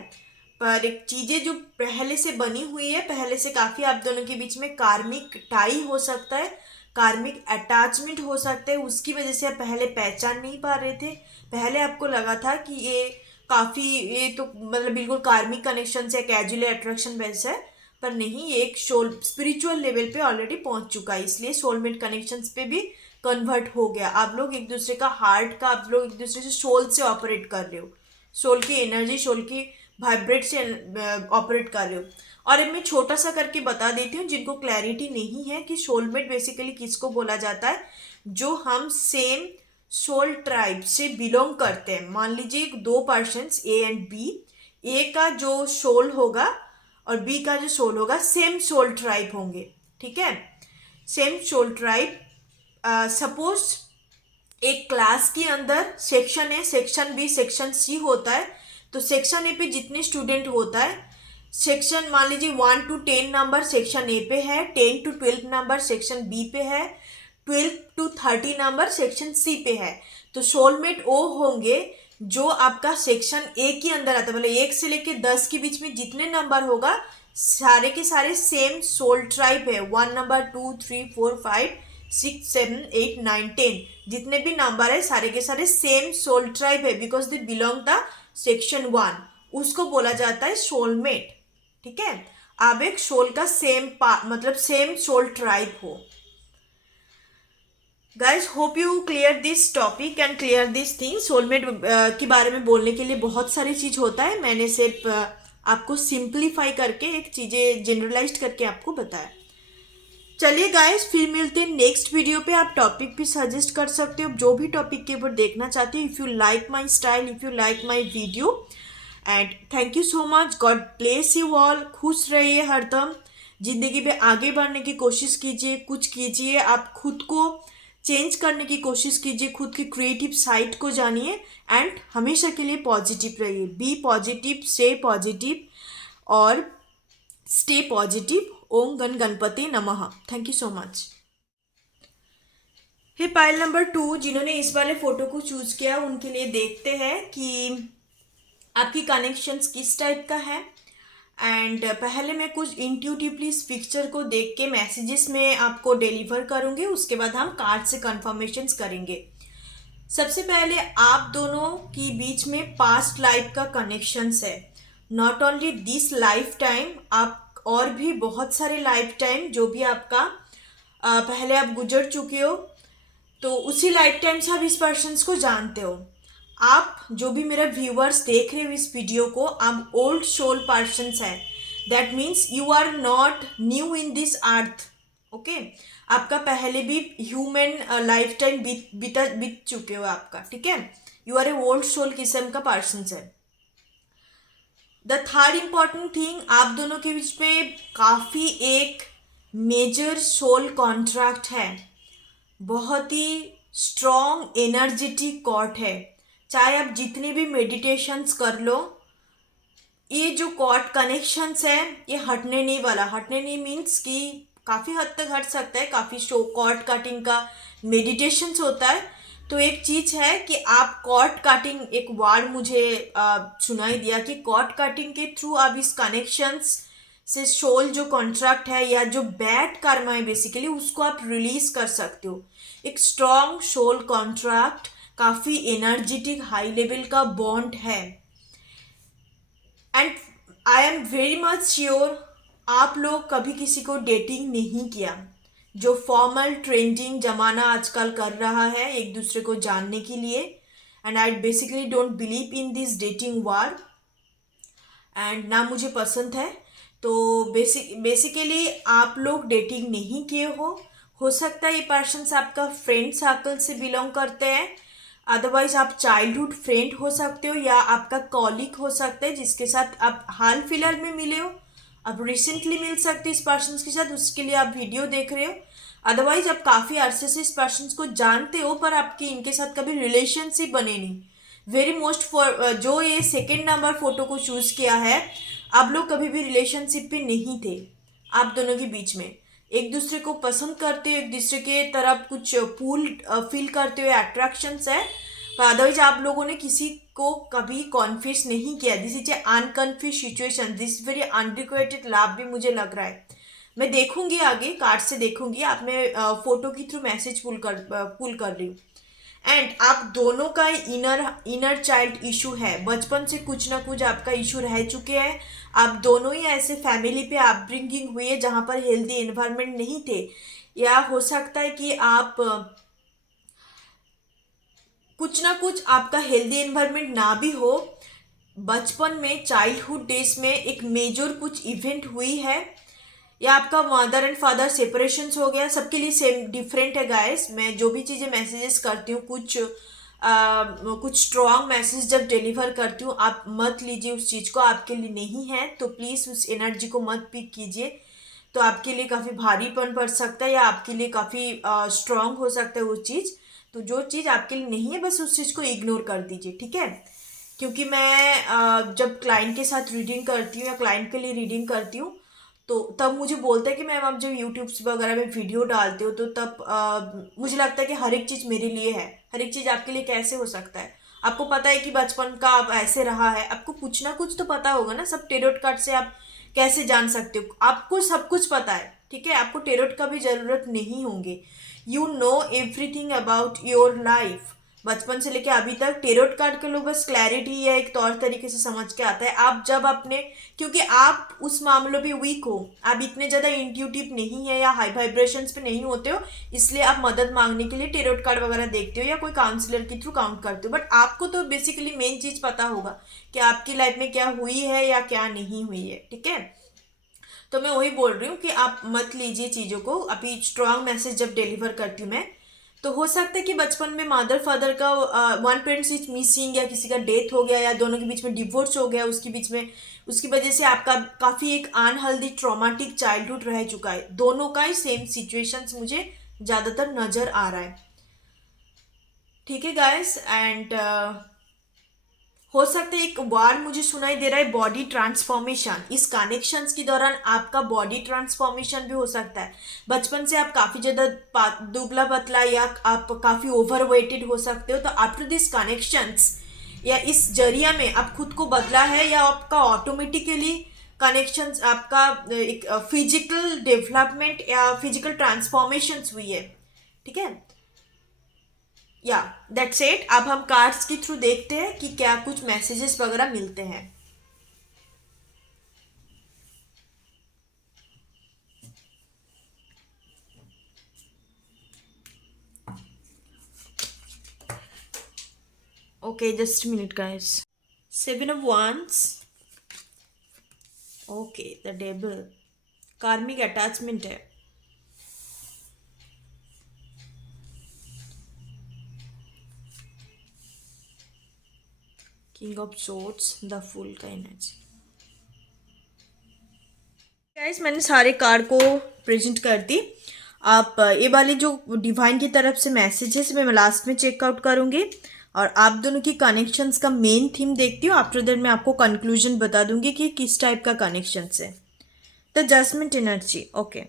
पर एक चीज़ें जो पहले से बनी हुई है, पहले से काफ़ी आप दोनों के बीच में कार्मिक टाई हो सकता है, कार्मिक अटैचमेंट हो सकता है, उसकी वजह से आप पहले पहचान नहीं पा रहे थे। पहले आपको लगा था कि ये तो मतलब बिल्कुल कार्मिक कनेक्शन से कैजुअल अट्रैक्शन वैसा है, पर नहीं, ये एक स्पिरिचुअल लेवल पे ऑलरेडी पहुंच चुका है, इसलिए सोलमेट कनेक्शंस पे भी कन्वर्ट हो गया। आप लोग एक दूसरे का हार्ट का, आप लोग एक दूसरे से सोल से ऑपरेट कर रहे हो, सोल की एनर्जी, सोल की वाइब्रेट से ऑपरेट कर रहे हो। और अब मैं छोटा सा करके बता देती हूँ जिनको क्लैरिटी नहीं है कि सोलमेट बेसिकली किसको बोला जाता है। जो हम सेम सोल ट्राइब से बिलोंग करते हैं। मान लीजिए दो पर्सन्स ए एंड बी, ए का जो सोल होगा और बी का जो सोल होगा सेम सोल ट्राइब होंगे। ठीक है, सेम सोल ट्राइब। सपोज एक क्लास के अंदर section A, section B, section C होता है, तो सेक्शन ए पे जितने स्टूडेंट होता है, सेक्शन मान लीजिए 1 to 10 नंबर सेक्शन ए पे है, 10 to 12 नंबर सेक्शन बी पे है, 12 to 30 नंबर सेक्शन सी पे है। तो सोलमेट वो होंगे जो आपका सेक्शन ए के अंदर आता है, मतलब 1 से लेके 10 के बीच में जितने नंबर होगा सारे के सारे सेम सोल ट्राइब है। 1 नंबर 2 3 4 5 6 7 8 9 10 जितने भी नंबर है सारे के सारे सेम सोल ट्राइब है, because they belong the section 1। उसको बोला जाता है सोलमेट। ठीक है, आप एक सोल का सेम मतलब सेम सोल ट्राइब हो। Guys hope you clear this topic and clear this thing. Soulmate के बारे में बोलने के लिए बहुत सारी चीज़ होता है, मैंने सिर्फ आपको सिंप्लीफाई करके एक चीज़ें जनरलाइज करके आपको बताया। चलिए गाइस, फिर मिलते हैं नेक्स्ट वीडियो पे। आप टॉपिक भी सजेस्ट कर सकते हो जो भी टॉपिक के ऊपर देखना चाहते हो। If you like my style, if you like my video, and thank you so much. God bless you all. खुश रहिए हरदम, ज़िंदगी में आगे बढ़ने की कोशिश कीजिए, कुछ कीजिए, आप खुद को चेंज करने की कोशिश कीजिए, खुद की क्रिएटिव साइड को जानिए एंड हमेशा के लिए पॉजिटिव रहिए। बी पॉजिटिव, स्टे पॉजिटिव और स्टे पॉजिटिव। ओम गण गणपति नमः। Thank you so much. Hey pile number 2 जिन्होंने इस वाले फोटो को चूज किया उनके लिए देखते हैं कि आपकी कनेक्शंस किस टाइप का है। एंड पहले मैं कुछ इंट्यूटिवली इस पिक्चर को देख के मैसेजेस में आपको डिलीवर करूँगी, उसके बाद हम कार्ड से कन्फर्मेशंस करेंगे। सबसे पहले आप दोनों के बीच में पास्ट लाइफ का कनेक्शंस है। Not only this life time, आप और भी बहुत सारे लाइफ टाइम जो भी आपका पहले आप गुजर चुके हो, तो उसी लाइफ टाइम से आप इस पर्सन को जानते हो। आप जो भी मेरा व्यूअर्स देख रहे हो इस वीडियो को, आप ओल्ड सोल पर्सन्स है। That means you are not new in this earth. Okay, आपका पहले भी ह्यूमन लाइफ टाइम बीत चुके हो आपका, ठीक है। You are a old soul किस्म का पर्सन है। द थर्ड इम्पॉर्टेंट थिंग, आप दोनों के बीच में काफ़ी एक मेजर सोल कॉन्ट्रैक्ट है। बहुत ही स्ट्रॉन्ग एनर्जेटिक कॉर्ड है। चाहे आप जितने भी मेडिटेशंस कर लो, ये जो कॉर्ड कनेक्शंस है ये हटने नहीं वाला। हटने नहीं मीन्स कि काफ़ी हद तक हट सकता है। काफ़ी शो कॉर्ड कटिंग का मेडिटेशंस होता है। तो एक चीज़ है कि आप कॉर्ड कटिंग, एक वर्ड मुझे सुनाई दिया कि कॉर्ड कटिंग के थ्रू आप इस कनेक्शंस से सोल जो कॉन्ट्रैक्ट है या जो बैड कर्मा है बेसिकली, उसको आप रिलीज कर सकते हो। एक स्ट्रॉन्ग सोल कॉन्ट्रैक्ट, काफ़ी एनर्जेटिक हाई लेवल का बॉन्ड है। And I am very much sure आप लोग कभी किसी को डेटिंग नहीं किया। जो फॉर्मल ट्रेंडिंग जमाना आजकल कर रहा है एक दूसरे को जानने के लिए, and I basically don't believe in this dating war, and ना मुझे पसंद है। तो बेसिकली आप लोग डेटिंग नहीं किए हो सकता है ये पर्सन आपका फ्रेंड सर्कल से बिलोंग करते हैं। अदरवाइज आप चाइल्डहुड फ्रेंड हो सकते हो या आपका कॉलिग हो सकता है जिसके साथ आप हाल फिलहाल में मिले हो। आप रिसेंटली मिल सकते हो इस पर्सन के साथ, उसके लिए आप वीडियो देख रहे हो। अदरवाइज आप काफ़ी अरसे से इस पर्सन को जानते हो पर आपकी इनके साथ कभी रिलेशनशिप बने नहीं। वेरी मोस्ट फॉर जो ये सेकेंड नंबर फोटो को चूज किया है, आप लोग कभी भी रिलेशनशिप पे नहीं थे। आप दोनों के बीच में एक दूसरे को पसंद करते हो, एक दूसरे के तरफ कुछ पुल फील करते हुए अट्रैक्शंस है, पर अदरवाइज आप लोगों ने किसी को कभी कॉन्फेस नहीं किया। This is a unconfused situation, this very unrequited love भी मुझे लग रहा है। मैं देखूंगी आगे कार्ड से देखूंगी, आप मैं फोटो के थ्रू मैसेज पुल कर रही हूँ। एंड आप दोनों का इनर चाइल्ड इशू है। बचपन से कुछ ना कुछ आपका इशू रह चुके हैं। आप दोनों ही ऐसे फैमिली पे अपब्रिंगिंग हुई है जहाँ पर हेल्दी एनवायरनमेंट नहीं थे, या हो सकता है कि आप कुछ ना कुछ आपका हेल्दी एनवायरनमेंट ना भी हो। बचपन में चाइल्डहुड डेज में एक मेजर कुछ इवेंट हुई है, या आपका मदर एंड फादर सेपरेशन हो गया। सबके लिए सेम डिफरेंट है गाइस। मैं जो भी चीज़ें मैसेजेस करती हूँ, कुछ स्ट्रॉन्ग मैसेज जब डिलीवर करती हूँ, आप मत लीजिए उस चीज़ को, आपके लिए नहीं है तो प्लीज़ उस एनर्जी को मत पिक कीजिए। तो आपके लिए काफ़ी भारीपन पड़ सकता है या आपके लिए काफ़ी स्ट्रॉन्ग हो सकता है वो चीज़। तो जो चीज़ आपके लिए नहीं है बस उस चीज़ को इग्नोर कर दीजिए, ठीक है। क्योंकि मैं जब क्लाइंट के साथ रीडिंग करती हूँ या क्लाइंट के लिए रीडिंग करती हूँ, तो तब मुझे बोलता है कि मैम आप जब यूट्यूब वगैरह में वीडियो डालते हो तो तब मुझे लगता है कि हर एक चीज़ मेरे लिए है। हर एक चीज़ आपके लिए कैसे हो सकता है? आपको पता है कि बचपन का आप ऐसे रहा है, आपको कुछ ना कुछ तो पता होगा ना। सब टेरोट कार्ड से आप कैसे जान सकते हो? आपको सब कुछ पता है, ठीक है। आपको टेरोट का भी ज़रूरत नहीं होंगे। You know everything about your life. बचपन से लेके अभी तक टेरोट कार्ड के लोग बस क्लैरिटी या एक तौर तरीके से समझ के आता है। आप जब अपने, क्योंकि आप उस मामलों में वीक हो, आप इतने ज़्यादा इंट्यूटिव नहीं है या हाई वाइब्रेशंस पे नहीं होते हो, इसलिए आप मदद मांगने के लिए टेरोट कार्ड वगैरह देखते हो या कोई काउंसलर के थ्रू काउंट करते हो। बट आपको तो बेसिकली मेन चीज़ पता होगा कि आपकी लाइफ में क्या हुई है या क्या नहीं हुई है, ठीक है। तो मैं वही बोल रही हूँ कि आप मत लीजिए चीज़ों को। अभी स्ट्रांग मैसेज जब डिलीवर करती हूँ मैं, तो हो सकता है कि बचपन में मदर फादर का वन पेरेंट्स इज मिसिंग, या किसी का डेथ हो गया, या दोनों के बीच में डिवोर्स हो गया, उसके बीच में उसकी वजह से आपका काफ़ी एक अनहेल्दी ट्रॉमेटिक चाइल्डहुड रह चुका है। दोनों का ही सेम सिचुएशंस मुझे ज़्यादातर नज़र आ रहा है, ठीक है गाइस। एंड हो सकता है एक वार मुझे सुनाई दे रहा है, बॉडी ट्रांसफॉर्मेशन। इस कनेक्शंस के दौरान आपका बॉडी ट्रांसफॉर्मेशन भी हो सकता है। बचपन से आप काफ़ी ज़्यादा दुबला पतला या आप काफ़ी ओवरवेटेड हो सकते हो, तो आफ्टर दिस कनेक्शंस या इस जरिया में आप खुद को बदला है, या आपका ऑटोमेटिकली कनेक्शंस, आपका एक फिजिकल डेवलपमेंट या फिजिकल ट्रांसफॉर्मेशंस हुई है, ठीक है। या दैट्स इट। अब हम कार्ड्स के थ्रू देखते हैं कि क्या कुछ मैसेजेस वगैरह मिलते हैं। Okay just minute guys. 7 of Wands. Okay the devil. Karmic attachment है. King of swords, the fool का एनर्जी. गाइस मैंने सारे कार्ड को प्रेजेंट कर दी. आप ये वाली जो डिवाइन की तरफ से मैसेजेस मैं लास्ट में चेकआउट करूंगी और आप दोनों की कनेक्शंस का मेन थीम देखती हूँ. आफ्टर दैट मैं आपको कंक्लूजन बता दूंगी कि किस टाइप का कनेक्शन है. The judgement energy. ओके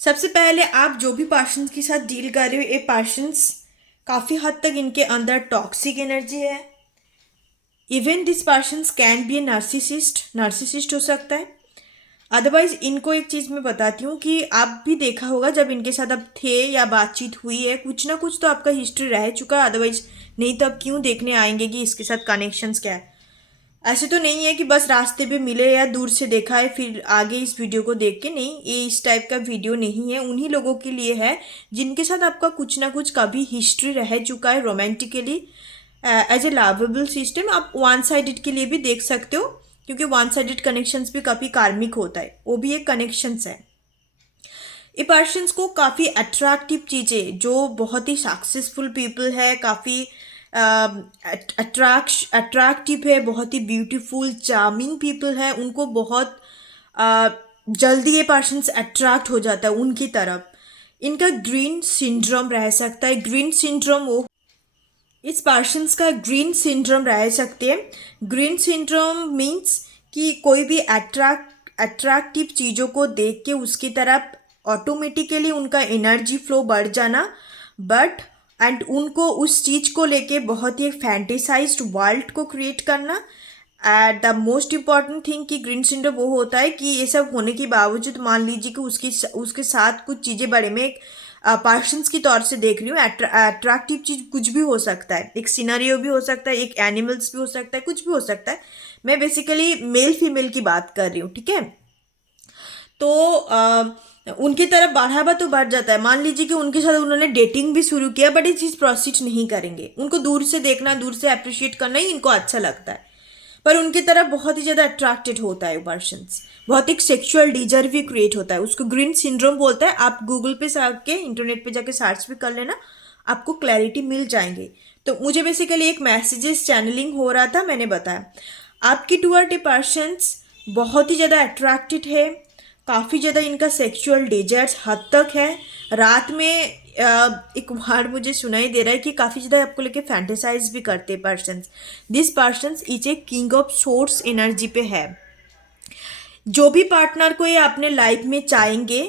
सबसे पहले आप जो भी पर्सन्स के साथ डील कर रहे हो, ये पर्सन्स काफ़ी हद तक इनके अंदर टॉक्सिक एनर्जी है. Even this persons can be A narcissist हो सकता है. अदरवाइज इनको एक चीज़ मैं बताती हूँ कि आप भी देखा होगा जब इनके साथ अब थे या बातचीत हुई है, कुछ ना कुछ तो आपका हिस्ट्री रह चुका है. अदरवाइज नहीं तो आप क्यों देखने आएंगे कि इसके साथ कनेक्शंस क्या है. ऐसे तो नहीं है कि बस रास्ते पे मिले या दूर से देखा है फिर आगे इस वीडियो को देख के. नहीं, ये इस टाइप का वीडियो नहीं है. उन्हीं लोगों के लिए है जिनके साथ आपका कुछ ना कुछ कभी हिस्ट्री रह चुका है romantically as a lovable system. आप वन साइडेड के लिए भी देख सकते हो क्योंकि वन साइडेड कनेक्शंस भी काफ़ी कार्मिक होता है, वो भी एक कनेक्शंस है. ये पर्सन्स को काफ़ी अट्रैक्टिव चीज़ें, जो बहुत ही सक्सेसफुल पीपल है, काफ़ी अट्रैक्टिव है, बहुत ही ब्यूटीफुल चार्मिंग पीपल है, उनको बहुत जल्दी ये पर्सन्स अट्रैक्ट हो जाता है उनकी तरफ. इनका ग्रीन सिंड्रोम रह सकता है. ग्रीन सिंड्रोम वो इस पर्सन्स का ग्रीन सिंड्रोम रह सकते हैं. ग्रीन सिंड्रोम मीन्स कि कोई भी अट्रैक्टिव चीज़ों को देख के उसकी तरफ ऑटोमेटिकली उनका एनर्जी फ्लो बढ़ जाना, बट एंड उनको उस चीज़ को लेके बहुत ही फैंटेसाइज्ड वर्ल्ड को क्रिएट करना. At the most important thing कि ग्रीन सिंड्रोम वो होता है कि ये सब होने के बावजूद मान लीजिए कि उसके साथ कुछ चीज़ें बड़े में एक पर्सन्स की तौर से देख रही हूँ. अट्रैक्टिव चीज़ कुछ भी हो सकता है, एक सिनेरियो भी हो सकता है, एक एनिमल्स भी हो सकता है, कुछ भी हो सकता है. मैं बेसिकली मेल फीमेल की बात कर रही हूँ, ठीक है. तो उनकी तरफ बढ़ावा तो बढ़ जाता है. मान लीजिए कि उनके साथ उन्होंने डेटिंग भी शुरू किया बट ये चीज़ प्रोसीड नहीं करेंगे. उनको दूर से देखना, दूर से अप्रिशिएट करना ही इनको अच्छा लगता है, पर उनकी तरफ बहुत ही ज़्यादा अट्रैक्टेड होता है पर्सन्स. बहुत एक सेक्सुअल डिजायर भी क्रिएट होता है, उसको ग्रीन सिंड्रोम बोलते हैं. आप गूगल पे जाके इंटरनेट पे जाके सर्च भी कर लेना, आपको क्लैरिटी मिल जाएंगे. तो मुझे बेसिकली एक मैसेजेस चैनलिंग हो रहा था, मैंने बताया आपकी टुवर्ड ए पर्सन्स बहुत ही ज़्यादा अट्रैक्टेड है. काफ़ी ज़्यादा इनका सेक्सुअल डिजायर्स हद तक है. रात में एक वर्ड मुझे सुनाई दे रहा है कि काफ़ी ज़्यादा आपको लेके फैंटेसाइज भी करते हैं persons. This persons is a king of source energy पे है. जो भी पार्टनर को ये अपने लाइफ में चाहेंगे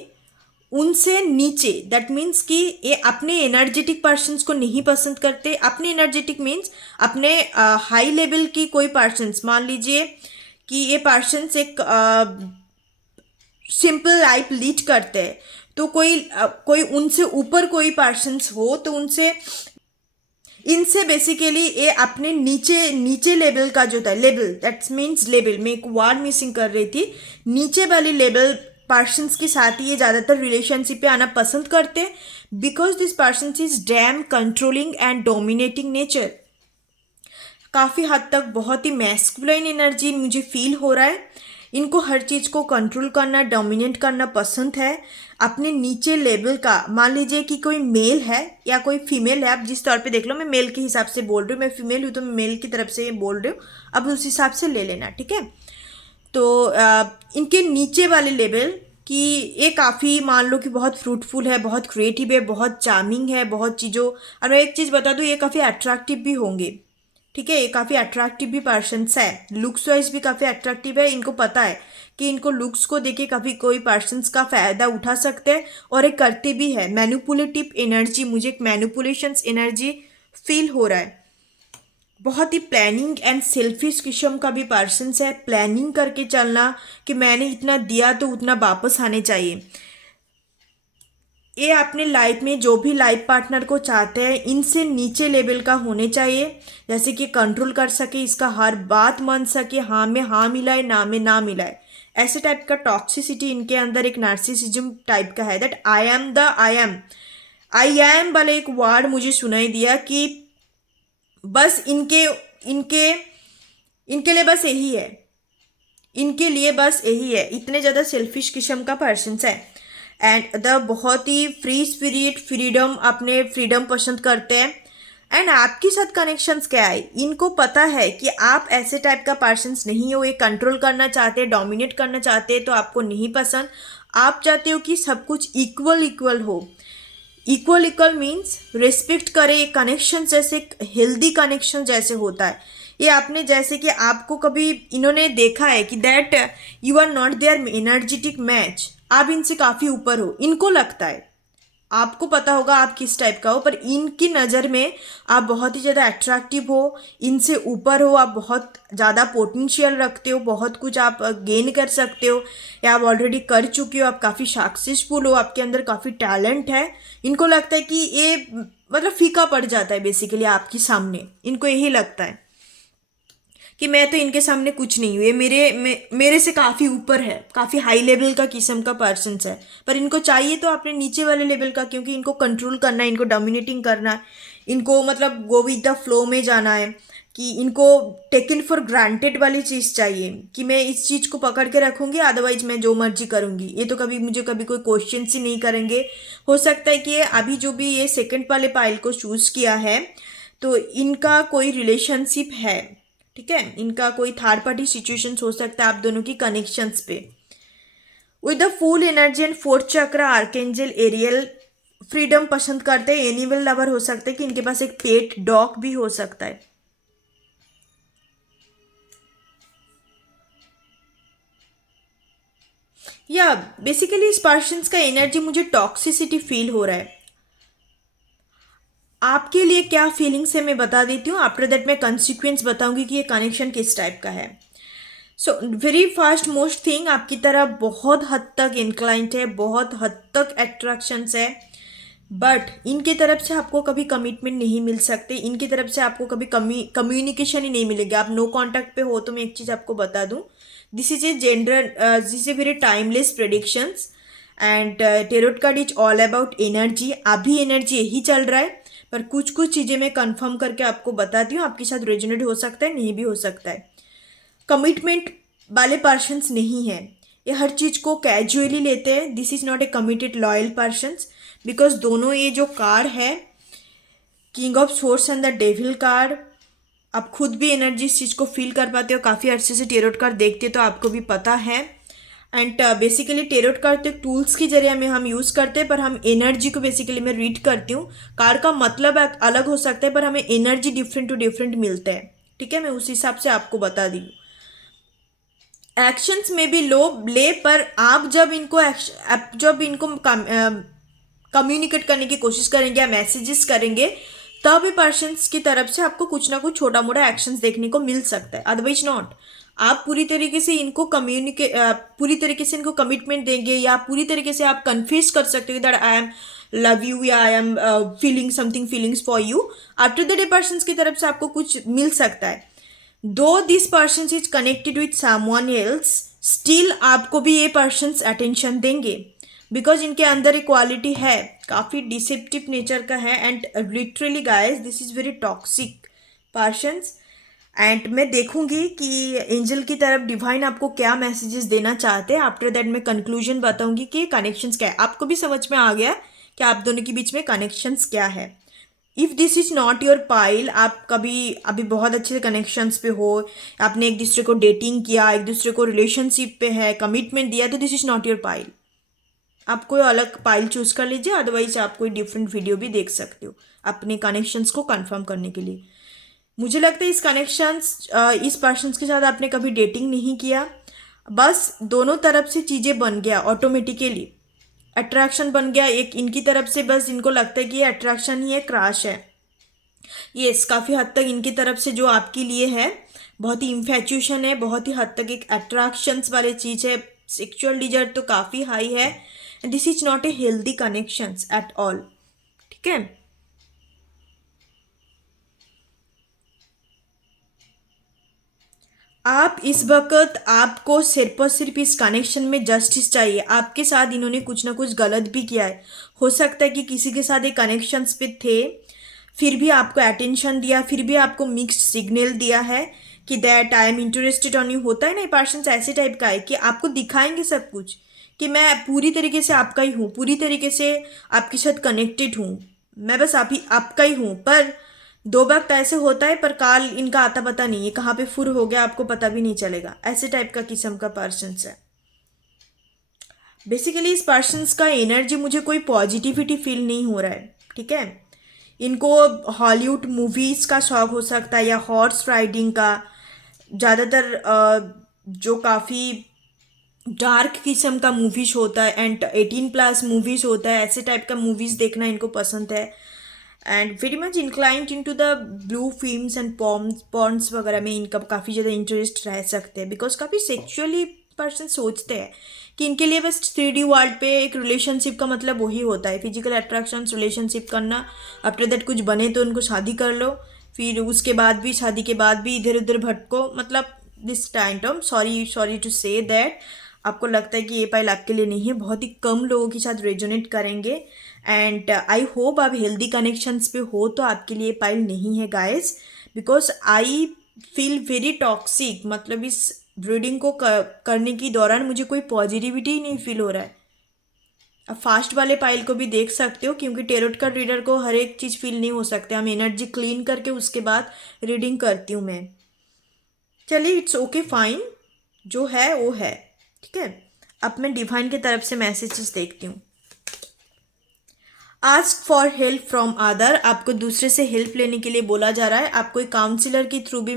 उनसे नीचे, दैट मीन्स कि ये अपने एनर्जेटिक पर्सन्स को नहीं पसंद करते. अपने एनर्जेटिक मीन्स अपने हाई लेवल की कोई पर्सन्स, मान लीजिए कि ये पर्सन्स एक सिंपल लाइफ लीड करते हैं, तो कोई उनसे ऊपर कोई पर्सन्स हो तो इनसे बेसिकली ये अपने नीचे लेवल का जो था, लेवल दैट्स मीन्स लेवल, मैं एक वर्ड मिसिंग कर रही थी, नीचे वाली लेवल पर्सन्स के साथ ही ये ज़्यादातर रिलेशनशिप पे आना पसंद करते हैं. Because this person is damn controlling and dominating nature. काफ़ी हद तक बहुत ही मैस्कुलाइन एनर्जी मुझे फील हो रहा है. इनको हर चीज़ को कंट्रोल करना, डोमिनेट करना पसंद है. अपने नीचे लेवल का, मान लीजिए कि कोई मेल है या कोई फीमेल है, आप जिस तौर पे देख लो, मैं मेल के हिसाब से बोल रही हूँ, मैं फीमेल हूँ तो मैं मेल की तरफ से बोल रही हूँ, अब उस हिसाब से ले लेना, ठीक है. तो इनके नीचे वाले लेवल कि ये काफ़ी मान लो कि बहुत फ्रूटफुल है, बहुत क्रिएटिव है, बहुत चार्मिंग है, बहुत चीज़ों, और मैं एक चीज़ बता दूँ, ये काफ़ी अट्रैक्टिव भी होंगे, ठीक है. ये काफ़ी अट्रैक्टिव भी पर्सन्स है, लुक्स वाइज भी काफ़ी अट्रैक्टिव है. इनको पता है कि इनको लुक्स को देखे काफ़ी कोई पर्सन्स का फ़ायदा उठा सकते हैं और ये करते भी है. मैनिपुलेटिव एनर्जी, मुझे एक मैनिपुलेशंस एनर्जी फील हो रहा है. बहुत ही प्लानिंग एंड सेल्फिश किस्म का भी पर्सन्स है. प्लानिंग करके चलना कि मैंने इतना दिया तो उतना वापस आने चाहिए. ये अपने लाइफ में जो भी लाइफ पार्टनर को चाहते हैं इनसे नीचे लेवल का होने चाहिए, जैसे कि कंट्रोल कर सके, इसका हर बात मान सके, हाँ में हाँ मिलाए, ना में ना मिलाए. ऐसे टाइप का टॉक्सिसिटी इनके अंदर एक नार्सिसिज्म टाइप का है, that I M. I am वाला एक वर्ड मुझे सुनाई दिया कि बस इनके इनके इनके लिए बस यही है, इनके लिए बस यही है, इतने ज़्यादा सेल्फिश किस्म का पर्सन है। एंड द बहुत ही फ्री स्पिरिट, फ्रीडम, अपने फ्रीडम पसंद करते हैं। एंड आपके साथ कनेक्शंस क्या है, इनको पता है कि आप ऐसे टाइप का पर्सन्स नहीं हो, ये कंट्रोल करना चाहते हैं, डोमिनेट करना चाहते हैं, तो आपको नहीं पसंद। आप चाहते हो कि सब कुछ इक्वल इक्वल हो। इक्वल इक्वल मीन्स रिस्पेक्ट करे, कनेक्शन जैसे हेल्दी कनेक्शन जैसे होता है। ये आपने जैसे कि आपको कभी इन्होंने देखा है कि that you are not their energetic match, आप इनसे काफ़ी ऊपर हो, इनको लगता है। आपको पता होगा आप किस टाइप का हो, पर इनकी नज़र में आप बहुत ही ज़्यादा अट्रैक्टिव हो, इनसे ऊपर हो, आप बहुत ज़्यादा पोटेंशियल रखते हो, बहुत कुछ आप गेन कर सकते हो, या आप ऑलरेडी कर चुके हो, आप काफ़ी सक्सेसफुल हो, आपके अंदर काफ़ी टैलेंट है। इनको लगता है कि ये मतलब फीका पड़ जाता है बेसिकली आपके सामने, इनको यही लगता है कि मैं तो इनके सामने कुछ नहीं हूँ, ये मेरे से काफ़ी ऊपर है, काफ़ी हाई लेवल का किस्म का पर्सन है। पर इनको चाहिए तो अपने नीचे वाले लेवल का, क्योंकि इनको कंट्रोल करना है, इनको डोमिनेटिंग करना है, इनको मतलब गो विद द फ्लो में जाना है, कि इनको टेकन फॉर ग्रांटेड वाली चीज़ चाहिए कि मैं इस चीज़ को पकड़ के रखूँगी, अदरवाइज मैं जो मर्जी करूँगी, ये तो कभी मुझे कभी कोई क्वेश्चन ही नहीं करेंगे। हो सकता है कि अभी जो भी ये सेकंड वाले पाइल को चूज़ किया है, तो इनका कोई रिलेशनशिप है, ठीक है, इनका कोई थर्ड पार्टी सिचुएशन हो सकता है आप दोनों की कनेक्शंस पे। With the full energy and fourth चक्र आर्केंजल एरियल, फ्रीडम पसंद करते हैं, एनिमल लवर हो सकते हैं कि इनके पास एक पेट डॉग भी हो सकता है। या बेसिकली इस पर्सन का एनर्जी मुझे टॉक्सिसिटी फील हो रहा है। आपके लिए क्या फीलिंग्स है मैं बता देती हूँ, आफ्टर दैट मैं कंसिक्वेंस बताऊंगी कि ये कनेक्शन किस टाइप का है। So very first most thing, आपकी तरह बहुत हद तक इंक्लाइंट है, बहुत हद तक अट्रैक्शंस है, बट इनकी तरफ से आपको कभी कमिटमेंट नहीं मिल सकते, इनकी तरफ से आपको कभी कम्युनिकेशन ही नहीं मिलेगी। आप नो कांटेक्ट पे हो तो मैं एक चीज़ आपको बता दूं, this is a gender, this is very timeless predictions and tarot card is all about energy. अभी एनर्जी यही चल रहा है, पर कुछ कुछ चीज़ें मैं कंफर्म करके आपको बताती हूँ, आपके साथ रेजोनेट हो सकता है, नहीं भी हो सकता है। कमिटमेंट वाले पर्सन्स नहीं है, ये हर चीज़ को कैजुअली लेते हैं। This is not a committed loyal persons, because दोनों ये जो कार्ड है, king of source and the devil card, आप खुद भी एनर्जी इस चीज़ को फील कर पाते हो, काफ़ी अर्से से टेरोट कार्ड देखते हो तो आपको भी पता है। एंड बेसिकली टेरोट कार्ड तो एक टूल्स की जरिए में हम यूज़ करते हैं, पर हम एनर्जी को बेसिकली मैं रीड करती हूँ। कार्ड का मतलब अलग हो सकता है, पर हमें एनर्जी डिफरेंट टू डिफरेंट मिलता है, ठीक है, मैं उस हिसाब से आपको बता दी। एक्शंस में भी लो ले, पर आप जब इनको कम्युनिकेट करने की कोशिश करेंगे या मैसेजेस करेंगे, तब भी पर्सन्स की तरफ से आपको कुछ ना कुछ छोटा मोटा एक्शंस देखने को मिल सकता है, अदरवाइज नॉट। आप पूरी तरीके से इनको कमिटमेंट देंगे, या पूरी तरीके से आप कन्फ्यूज कर सकते हो that I am love you, या I am feeling something feelings for you. After the day persons की तरफ से आपको कुछ मिल सकता है। Though this person is connected with someone else, still आपको भी ये पर्सन्स अटेंशन देंगे, बिकॉज इनके अंदर इक्वालिटी है, काफ़ी डिसेप्टिव नेचर का है। And literally guys this is very toxic persons. And मैं देखूंगी कि एंजल की तरफ डिवाइन आपको क्या मैसेजेस देना चाहते हैं। आफ्टर दैट मैं कंक्लूजन बताऊंगी कि कनेक्शंस क्या है, आपको भी समझ में आ गया कि आप दोनों के बीच में कनेक्शंस क्या है। If this is not your pile, आप कभी अभी बहुत अच्छे कनेक्शंस पे हो, आपने एक दूसरे को डेटिंग किया, एक दूसरे को रिलेशनशिप पे है, कमिटमेंट दिया, तो this is not your pile. आप कोई अलग पाइल चूज कर लीजिए, अदरवाइज आप कोई डिफरेंट वीडियो भी देख सकते हो अपने कनेक्शंस को कंफर्म करने के लिए। मुझे लगता है इस पर्सन्स के साथ आपने कभी डेटिंग नहीं किया, बस दोनों तरफ से चीज़ें बन गया ऑटोमेटिकली, अट्रैक्शन बन गया एक इनकी तरफ से, बस इनको लगता है कि ये अट्रैक्शन ही है, क्रश है। यस, काफ़ी हद तक इनकी तरफ से जो आपके लिए है बहुत ही इन्फैचुएशन है, बहुत ही हद तक एक अट्रैक्शंस वाली चीज़ है, सेक्सुअल डिजायर तो काफ़ी हाई है। This is not a healthy connections at all, ठीक है। आप इस वक्त आपको सिर्फ और सिर्फ इस कनेक्शन में जस्टिस चाहिए। आपके साथ इन्होंने कुछ ना कुछ गलत भी किया है। हो सकता है कि किसी के साथ एक कनेक्शंस पे थे, फिर भी आपको अटेंशन दिया, फिर भी आपको मिक्स्ड सिग्नल दिया है कि that I am interested on you. होता है ना, पर्सन ऐसे टाइप का है कि आपको दिखाएंगे सब कुछ कि मैं पूरी तरीके से आपका ही हूँ, पूरी तरीके से आपके साथ कनेक्टेड हूँ, मैं बस आप ही आपका ही हूँ। पर दो वक्त ऐसे होता है, पर काल इनका आता पता नहीं है, कहाँ पे फुर हो गया आपको पता भी नहीं चलेगा। ऐसे टाइप का किस्म का पर्सन है। बेसिकली इस पर्सन का एनर्जी मुझे कोई पॉजिटिविटी फील नहीं हो रहा है, ठीक है। इनको हॉलीवुड मूवीज का शौक हो सकता है या हॉर्स राइडिंग का। ज़्यादातर जो काफ़ी डार्क किस्म का मूवीज होता है एंड 18+ मूवीज होता है, ऐसे टाइप का मूवीज देखना इनको पसंद है। And very much inclined in to the blue films and porns वगैरह में इनका काफ़ी ज़्यादा इंटरेस्ट रह सकते हैं, बिकॉज काफ़ी सेक्सुअली पर्सन सोचते हैं कि इनके लिए बस 3D वर्ल्ड पे एक रिलेशनशिप का मतलब वही होता है, फिजिकल अट्रैक्शन, रिलेशनशिप करना। आफ्टर दैट कुछ बने तो उनको शादी कर लो, फिर उसके बाद भी, शादी के बाद भी इधर उधर भटको, मतलब this kind of, sorry to say that आपको लगता है कि ये पाइल आपके लिए नहीं है। बहुत ही कम लोगों के साथ रेजोनेट करेंगे एंड आई होप आप हेल्दी कनेक्शंस पे हो तो आपके लिए पाइल नहीं है guys, because I feel very toxic. मतलब इस रीडिंग को करने के दौरान मुझे कोई पॉजिटिविटी नहीं फील हो रहा है। अब फास्ट वाले पाइल को भी देख सकते हो, क्योंकि टेरोट का रीडर को हर एक चीज़ फील नहीं हो सकते, हम एनर्जी क्लीन करके उसके बाद रीडिंग करती हूँ मैं। चलिए, इट्स ओके फाइन, जो है वो है, ठीक है। अब मैं डिवाइन की तरफ से मैसेजेस देखती हूँ। Ask for help from other, आपको दूसरे से हेल्प लेने के लिए बोला जा रहा है। आप कोई काउंसलर के थ्रू भी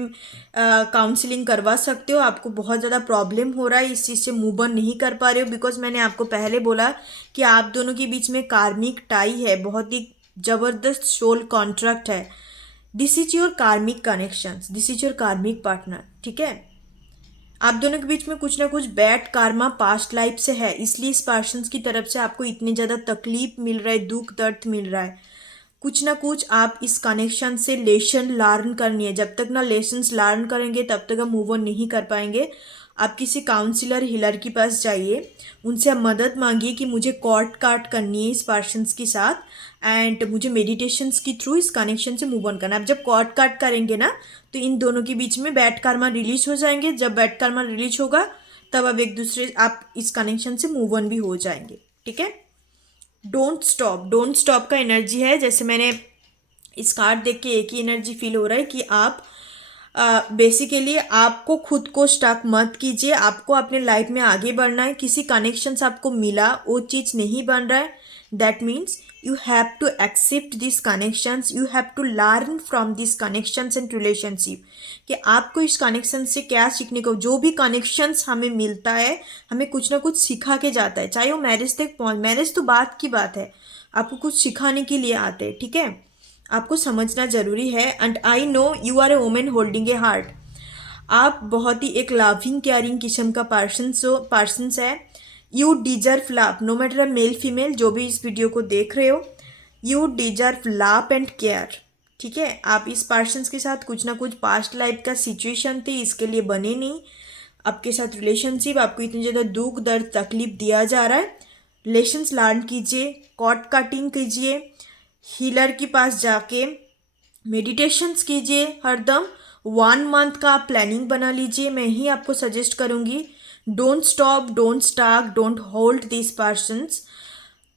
काउंसलिंग करवा सकते हो। आपको बहुत ज़्यादा प्रॉब्लम हो रहा है, इस चीज़ से मूव ऑन नहीं कर पा रहे हो, बिकॉज मैंने आपको पहले बोला कि आप दोनों के बीच में कार्मिक टाई है, बहुत ही ज़बरदस्त सोल कॉन्ट्रैक्ट है। दिस इज योर कार्मिक कनेक्शंस, दिस इज योर कार्मिक पार्टनर, ठीक है। आप दोनों के बीच में कुछ ना कुछ बैड कार्मा पास्ट लाइफ से है, इसलिए इस पर्सन की तरफ से आपको इतनी ज़्यादा तकलीफ मिल रहा है, दुख दर्द मिल रहा है। कुछ ना कुछ आप इस कनेक्शन से लेसन लर्न करनी है। जब तक ना लेसन्स लर्न करेंगे तब तक हम मूव ऑन नहीं कर पाएंगे। आप किसी काउंसलर हीलर के पास जाइए, उनसे आप मदद मांगिए कि मुझे कॉर्ड काट करनी है इस पर्सन के साथ एंड मुझे मेडिटेशंस के थ्रू इस कनेक्शन से मूव ऑन करना है। आप जब कॉर्ड काट करेंगे ना तो इन दोनों के बीच में बैड कर्मा रिलीज हो जाएंगे। जब बैड कर्मा रिलीज होगा तब आप इस कनेक्शन से मूव ऑन भी हो जाएंगे, ठीक है। डोंट स्टॉप का एनर्जी है। जैसे मैंने इस कार्ड देख के एक ही एनर्जी फील हो रहा है कि आप बेसिकली आपको खुद को स्टक मत कीजिए, आपको अपने लाइफ में आगे बढ़ना है। किसी कनेक्शन से आपको मिला वो चीज़ नहीं बन रहा है, that means you have to accept this connections, you have to learn from this connections and relationship, कि आपको इस कनेक्शन से क्या सीखने को। जो भी कनेक्शंस हमें मिलता है हमें कुछ ना कुछ सिखा के जाता है, चाहे वो मैरिज तक पहुँच, मैरिज तो बात की बात है, आपको कुछ सिखाने के लिए आते हैं, ठीक है। आपको समझना जरूरी है। And I know you are a women holding a heart. आप बहुत ही एक लविंग केयरिंग किस्म का पर्सन है। You deserve love, no matter male female जो भी इस वीडियो को देख रहे हो, you deserve love and care, ठीक है। आप इस पर्सन के साथ कुछ ना कुछ पास्ट लाइफ का सिचुएशन थे, इसके लिए बने नहीं। आपके साथ रिलेशनशिप, आपको इतनी ज़्यादा दुख दर्द तकलीफ दिया जा रहा है। लेसन्स लर्न कीजिए, कॉर्ड कटिंग कीजिए, हीलर के पास जाके मेडिटेशंस कीजिए हरदम। 1 मंथ का आप प्लानिंग बना लीजिए, मैं ही आपको सजेस्ट करूँगी। Don't stop, don't stalk, don't hold this persons.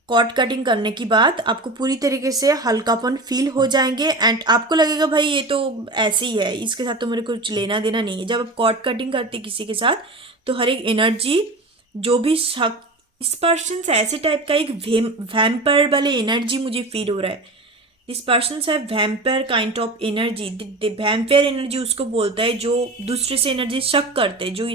Cord cutting करने के बाद आपको पूरी तरीके से हल्कापन फील हो जाएंगे एंड आपको लगेगा भाई ये तो ऐसे ही है, इसके साथ तो मेरे को कुछ लेना देना नहीं है। जब आप कॉर्ड कटिंग करते किसी के साथ तो हर एक एनर्जी जो भी इस पर्सन से ऐसे टाइप का एक वैम्पायर वाले एनर्जी मुझे फील हो रहा है। दिस पर्सन है vampire kind of energy. Vampire energy उसको बोलता है जो दूसरे से एनर्जी शक करते हैं, जो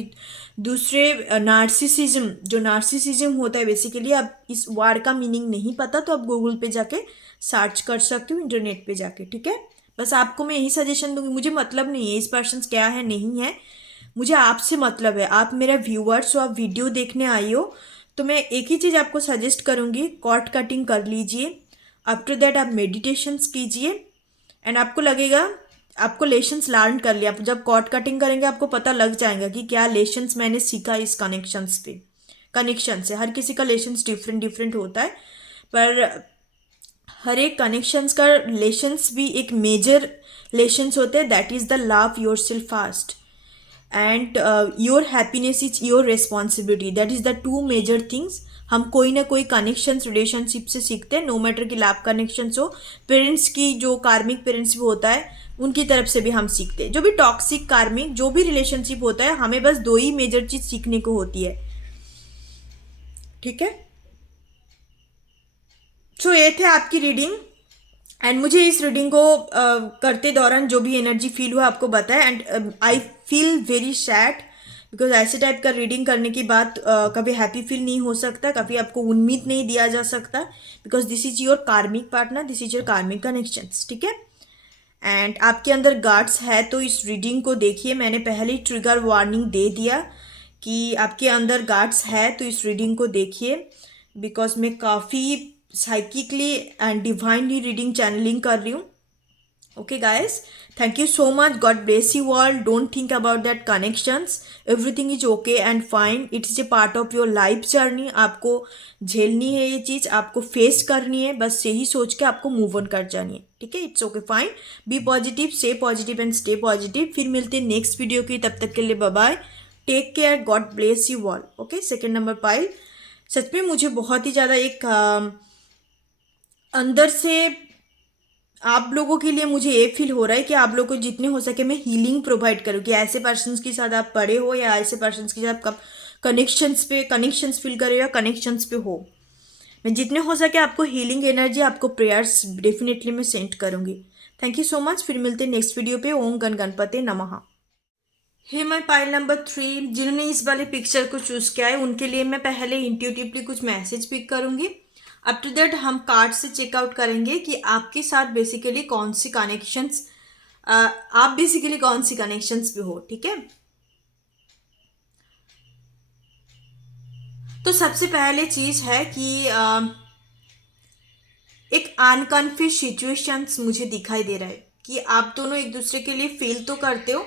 दूसरे नार्सिसिज्म, जो नार्सिसिज्म होता है बेसिकली। आप इस वर्ड का मीनिंग नहीं पता तो आप गूगल पे जाके सर्च कर सकते हो, इंटरनेट पे जाके, ठीक है। बस आपको मैं यही सजेशन दूंगी, मुझे मतलब नहीं है इस पर्सन क्या है नहीं है, मुझे आपसे मतलब है। आप मेरा व्यूअर्स हो, आप वीडियो देखने आई हो, तो मैं एक ही चीज़ आपको सजेस्ट करूँगी, कॉर्ड कटिंग कर लीजिए। आफ्टर दैट आप मेडिटेशंस कीजिए एंड आपको लगेगा आपको लेशंस लर्न कर लिया, आप जब कॉर्ड कटिंग करेंगे आपको पता लग जाएगा कि क्या लेशंस मैंने सीखा इस कनेक्शंस पे, कनेक्शन से। हर किसी का लेशंस डिफरेंट डिफरेंट होता है, पर हर एक कनेक्शंस का लेशंस भी एक मेजर लेशंस होते हैं, that is the love your self first and your happiness is your responsibility, that is the two major things हम कोई ना कोई कनेक्शंस रिलेशनशिप से सीखते हैं, नो मैटर कि लैब कनेक्शंस हो, पेरेंट्स की जो कार्मिक पेरेंट्स भी होता है उनकी तरफ से भी हम सीखते हैं, जो भी टॉक्सिक कार्मिक जो भी रिलेशनशिप होता है, हमें बस दो ही मेजर चीज़ सीखने को होती है, ठीक है। सो ये थे आपकी रीडिंग, एंड मुझे इस रीडिंग को करते दौरान जो भी एनर्जी फील हुआ आपको बताया, and I feel very sad because ऐसे टाइप का रीडिंग करने के बाद कभी हैप्पी फील नहीं हो सकता, कभी आपको उम्मीद नहीं दिया जा सकता, बिकॉज दिस इज योर कार्मिक पार्टनर, दिस इज योर कार्मिक कनेक्शंस, ठीक है। एंड आपके अंदर गार्ड्स है तो इस रीडिंग को देखिए, मैंने पहले ही ट्रिगर वार्निंग दे दिया कि आपके अंदर गार्ड्स है तो इस रीडिंग को देखिए, बिकॉज मैं काफ़ी psychically and divinely reading channelling कर रही हूँ। Okay guys, thank you so much. God bless you all. Don't think about that connections. Everything is okay and fine. It is a part of your life journey. आपको झेलनी है ये चीज़, आपको फेस करनी है, बस यही सोच के आपको मूव ऑन कर जानी है, ठीक है। It's okay fine, be positive, stay positive and stay positive. फिर मिलते हैं नेक्स्ट वीडियो की, तब तक के लिए bye bye, take care, God bless you all. Okay, second number pile, सच में मुझे बहुत ही ज़्यादा एक अंदर से आप लोगों के लिए मुझे ये फील हो रहा है कि आप लोगों को जितने हो सके मैं हीलिंग प्रोवाइड करूँ, कि ऐसे पर्सन्स के साथ आप पड़े हो या ऐसे पर्सन्स के साथ कब कनेक्शंस फील कर रहे हो या कनेक्शंस पे हो, मैं जितने हो सके आपको हीलिंग एनर्जी, आपको प्रेयर्स डेफिनेटली मैं सेंड करूँगी। थैंक यू सो मच, फिर मिलते हैं नेक्स्ट वीडियो पे। ओम गण गणपते नमः। हे माय पाइल नंबर 3, जिन्होंने इस वाले पिक्चर को चूज किया है उनके लिए मैं पहले इंट्यूटिवली कुछ मैसेज पिक करूंगी, अप टू दैट हम कार्ड से चेकआउट करेंगे कि आपके साथ बेसिकली कौन सी कनेक्शंस, आप बेसिकली कौन सी कनेक्शंस पे हो, ठीक है। तो सबसे पहले चीज है कि एक अनकन्फ्यूज सिचुएशंस मुझे दिखाई दे रहा है कि आप दोनों एक दूसरे के लिए फील तो करते हो,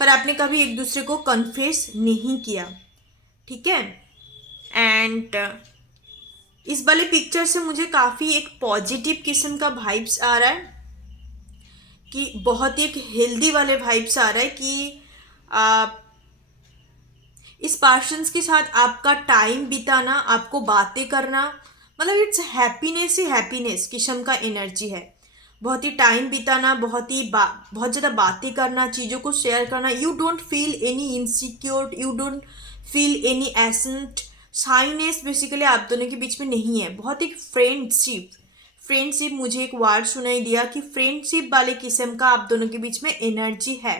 पर आपने कभी एक दूसरे को कन्फेस नहीं किया, ठीक है। एंड इस वाले पिक्चर से मुझे काफ़ी एक पॉजिटिव किस्म का वाइब्स आ रहा है, कि बहुत ही एक हेल्दी वाले वाइब्स आ रहा है कि आ, इस पर्सन्स के साथ आपका टाइम बिताना, आपको बातें करना, मतलब इट्स हैप्पीनेस ही हैप्पीनेस किस्म का एनर्जी है। बहुत ही टाइम बिताना, बहुत ज़्यादा बातें करना, चीज़ों को शेयर करना, you don't feel any insecure, you don't feel any ascent shyness basically आप दोनों के बीच में नहीं है। बहुत एक फ्रेंडशिप मुझे एक वर्ड सुनाई दिया कि फ्रेंडशिप वाले किस्म का आप दोनों के बीच में एनर्जी है।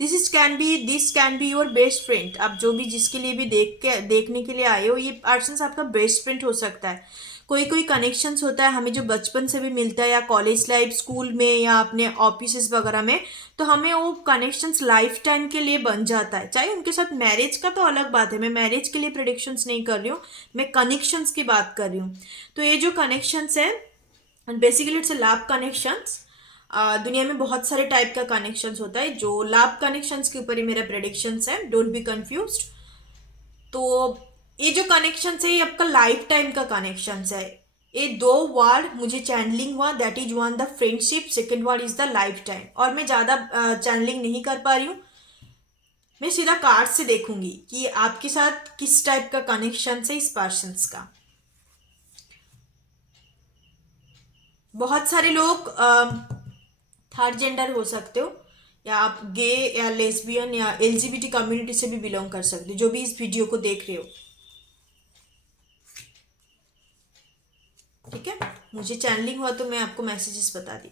This can be your best friend. आप जो भी जिसके लिए भी देखने के लिए आए हो, ये पर्सन आपका बेस्ट फ्रेंड हो सकता है। कोई कोई कनेक्शंस होता है हमें जो बचपन से भी मिलता है, या कॉलेज लाइफ, स्कूल में, या अपने ऑफिस वगैरह में, तो हमें वो कनेक्शंस लाइफ टाइम के लिए बन जाता है। चाहे उनके साथ मैरिज का तो अलग बात है, मैं मैरिज के लिए प्रेडिक्शंस नहीं कर रही हूँ, मैं कनेक्शंस की बात कर रही हूँ। तो ये जो कनेक्शंस है बेसिकली इट्स लव कनेक्शंस। दुनिया में बहुत सारे टाइप का कनेक्शंस होता है, जो लव कनेक्शंस के ऊपर ही मेरा प्रेडिक्शंस है, डोंट बी कंफ्यूज्ड। तो ये जो कनेक्शन है ये आपका लाइफ टाइम का कनेक्शन है। ये दो वर्ड मुझे चैनलिंग हुआ, that is one the friendship, second word is the life time. और मैं ज़्यादा चैनलिंग नहीं कर पा रही हूँ, मैं सीधा कार्ड से देखूंगी कि आपके साथ किस टाइप का कनेक्शन है इस पर्सन का। बहुत सारे लोग थर्ड जेंडर हो सकते हो, या आप गे या लेस्बियन या एलजीबीटी कम्युनिटी से भी बिलोंग कर सकते हो, जो भी इस वीडियो को देख रहे हो, ठीक है। मुझे चैनलिंग हुआ तो मैं आपको मैसेजेस बता दी।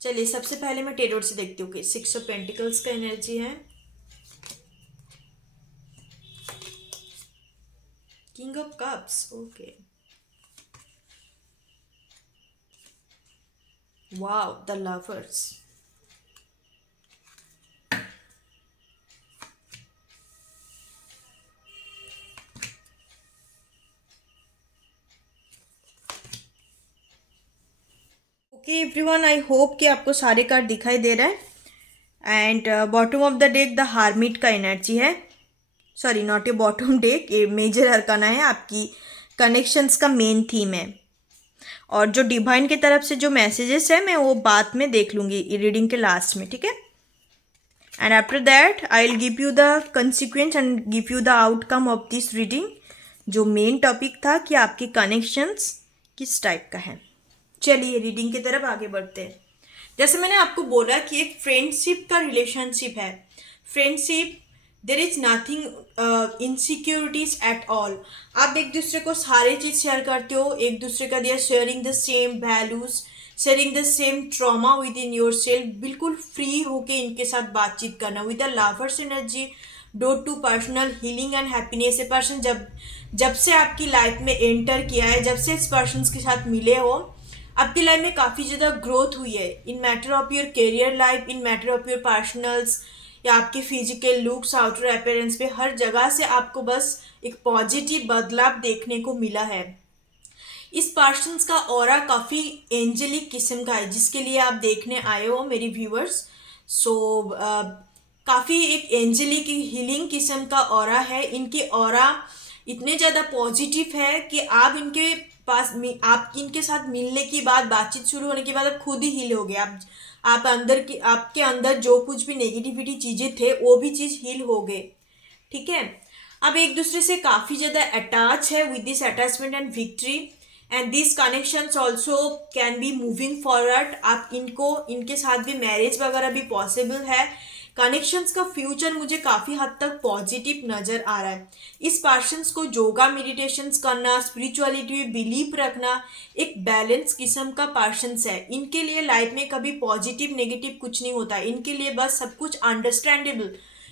चलिए सबसे पहले मैं टेरोट से देखती हूँ कि 6 ऑफ पेंटिकल्स का एनर्जी है, king of cups, okay, wow, the lovers, okay everyone, I hope कि आपको सारे कार्ड दिखाई दे रहा है। And bottom of the deck the hermit का एनर्जी है। Sorry, not a bottom deck, ये मेजर अरकाना है, आपकी कनेक्शंस का मेन थीम है। और जो डिवाइन की तरफ से जो मैसेजेस है मैं वो बाद में देख लूँगी रीडिंग के लास्ट में, ठीक है। And after that I will give you the consequence and give you the outcome of this reading. जो मेन टॉपिक था कि आपके कनेक्शंस किस टाइप का है। चलिए रीडिंग की तरफ आगे बढ़ते हैं। जैसे मैंने आपको बोला कि एक फ्रेंडशिप का रिलेशनशिप है। Friendship, there is nothing insecurities at all. आप एक दूसरे को सारे चीज़ शेयर करते हो, एक दूसरे का दिया sharing the same values, sharing the same trauma with in your self. बिल्कुल फ्री होके इनके साथ बातचीत करना with the lovers energy, door to personal healing and happiness. A person जब से आपकी लाइफ में एंटर किया है, जब से इस पर्सन के साथ मिले हो, आपकी लाइफ में काफ़ी ज़्यादा ग्रोथ हुई है in matter of your career life, in matter of your personals, या आपके फिजिकल लुक्स, आउटर अपीयरेंस पे हर जगह से आपको बस एक पॉजिटिव बदलाव देखने को मिला है। इस पर्सन का ऑरा काफ़ी एंजेलिक किस्म का है, जिसके लिए आप देखने आए हो मेरी व्यूअर्स। सो काफ़ी एक एंजेलिक हीलिंग किस्म का ऑरा है। इनकी ऑरा इतने ज़्यादा पॉजिटिव है कि आप इनके पास आप इनके साथ मिलने की बाद, बातचीत शुरू होने के बाद आप खुद ही हील हो गए। आप अंदर की, आपके अंदर जो कुछ भी नेगेटिविटी चीज़ें थे वो भी चीज़ हील हो गए, ठीक है। अब एक दूसरे से काफ़ी ज़्यादा अटैच है with this attachment and victory and this connections also can be moving forward. आप इनके साथ भी मैरिज वगैरह भी पॉसिबल है। कनेक्शंस का फ्यूचर मुझे काफ़ी हद तक पॉजिटिव नज़र आ रहा है। इस पर्सन्स को योगा मेडिटेशंस करना, स्पिरिचुअलिटी में बिलीव रखना, एक बैलेंस किस्म का पर्सन्स है। इनके लिए लाइफ में कभी पॉजिटिव नेगेटिव कुछ नहीं होता, इनके लिए बस सब कुछ अंडरस्टैंडेबल।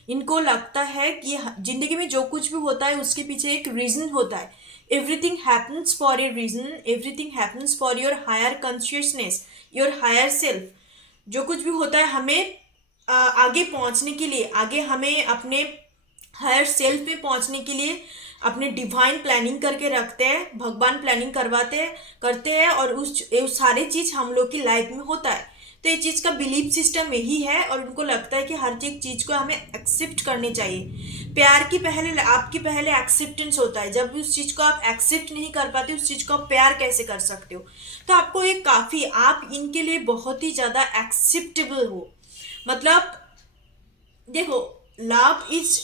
इनको लगता है कि ज़िंदगी में जो कुछ भी होता है उसके पीछे एक रीज़न होता है। Everything happens for a reason, everything happens for your higher consciousness, your higher self. जो कुछ भी होता है हमें आगे पहुंचने के लिए, आगे हमें अपने हायर सेल्फ में पहुंचने के लिए अपने डिवाइन प्लानिंग करके रखते हैं, भगवान प्लानिंग करते हैं और उस सारे चीज़ हम लोग की लाइफ में होता है। तो ये चीज़ का बिलीफ सिस्टम यही है और उनको लगता है कि हर चीज़ को हमें एक्सेप्ट करनी चाहिए। प्यार की आपकी पहले एक्सेप्टेंस होता है। जब उस चीज़ को आप एक्सेप्ट नहीं कर पाते, उस चीज़ को आप प्यार कैसे कर सकते हो। तो आपको ये काफ़ी, आप इनके लिए बहुत ही ज़्यादा एक्सेप्टेबल हो। मतलब देखो, love is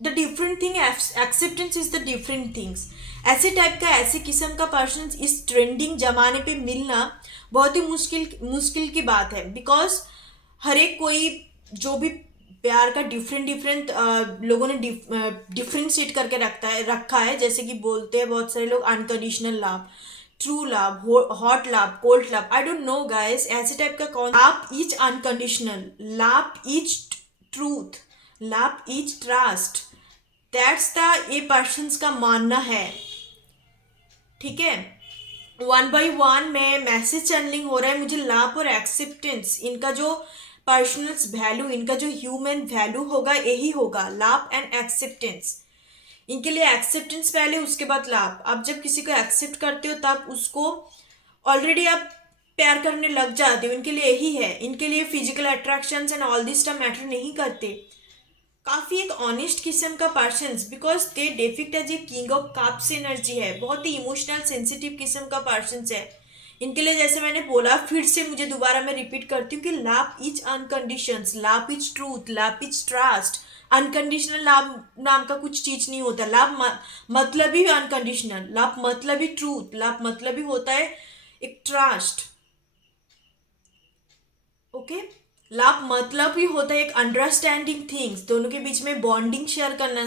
the different thing, acceptance is the different things. ऐसे टाइप का, ऐसे किस्म का पर्सन इस ट्रेंडिंग जमाने पे मिलना बहुत ही मुश्किल की बात है। बिकॉज हर एक कोई जो भी प्यार का डिफरेंट लोगों ने डिफरेंशिएट करके रखा है। जैसे कि बोलते हैं बहुत सारे लोग unconditional love, true love, hot love, cold love, I don't know guys, ऐसे टाइप का कौन। Love is unconditional, love is truth, love is trust, that's the A persons का मानना है, ठीक है। 1 by 1 में मैसेज चैनलिंग हो रहा है। मुझे लव और एक्सेप्टेंस, इनका जो पर्सनल्स वैल्यू, इनका जो ह्यूमन वैल्यू होगा यही होगा, लव एंड एक्सेप्टेंस। इनके लिए एक्सेप्टेंस पहले, उसके बाद लव। आप जब किसी को एक्सेप्ट करते हो तब उसको ऑलरेडी आप प्यार करने लग जाते हो। इनके लिए यही है। इनके लिए physical attractions and all this stuff matter नहीं करते। काफ़ी एक ऑनेस्ट किस्म का persons, because they depict as a king of cups energy है। बहुत ही इमोशनल सेंसिटिव किस्म का पर्सन्स है। इनके लिए जैसे मैंने बोला, फिर से मुझे दोबारा मैं रिपीट करती हूँ कि love is unconditions, love is truth, love is trust. Unconditional love नाम का कुछ चीज नहीं होता। लव मतलब ही अनकंडीशनल, लव मतलब ही ट्रूथ, लव मतलब ही होता है एक ट्रस्ट, ओके। लव मतलब ही होता है एक अंडरस्टैंडिंग थिंग्स, दोनों के बीच में बॉन्डिंग शेयर करना,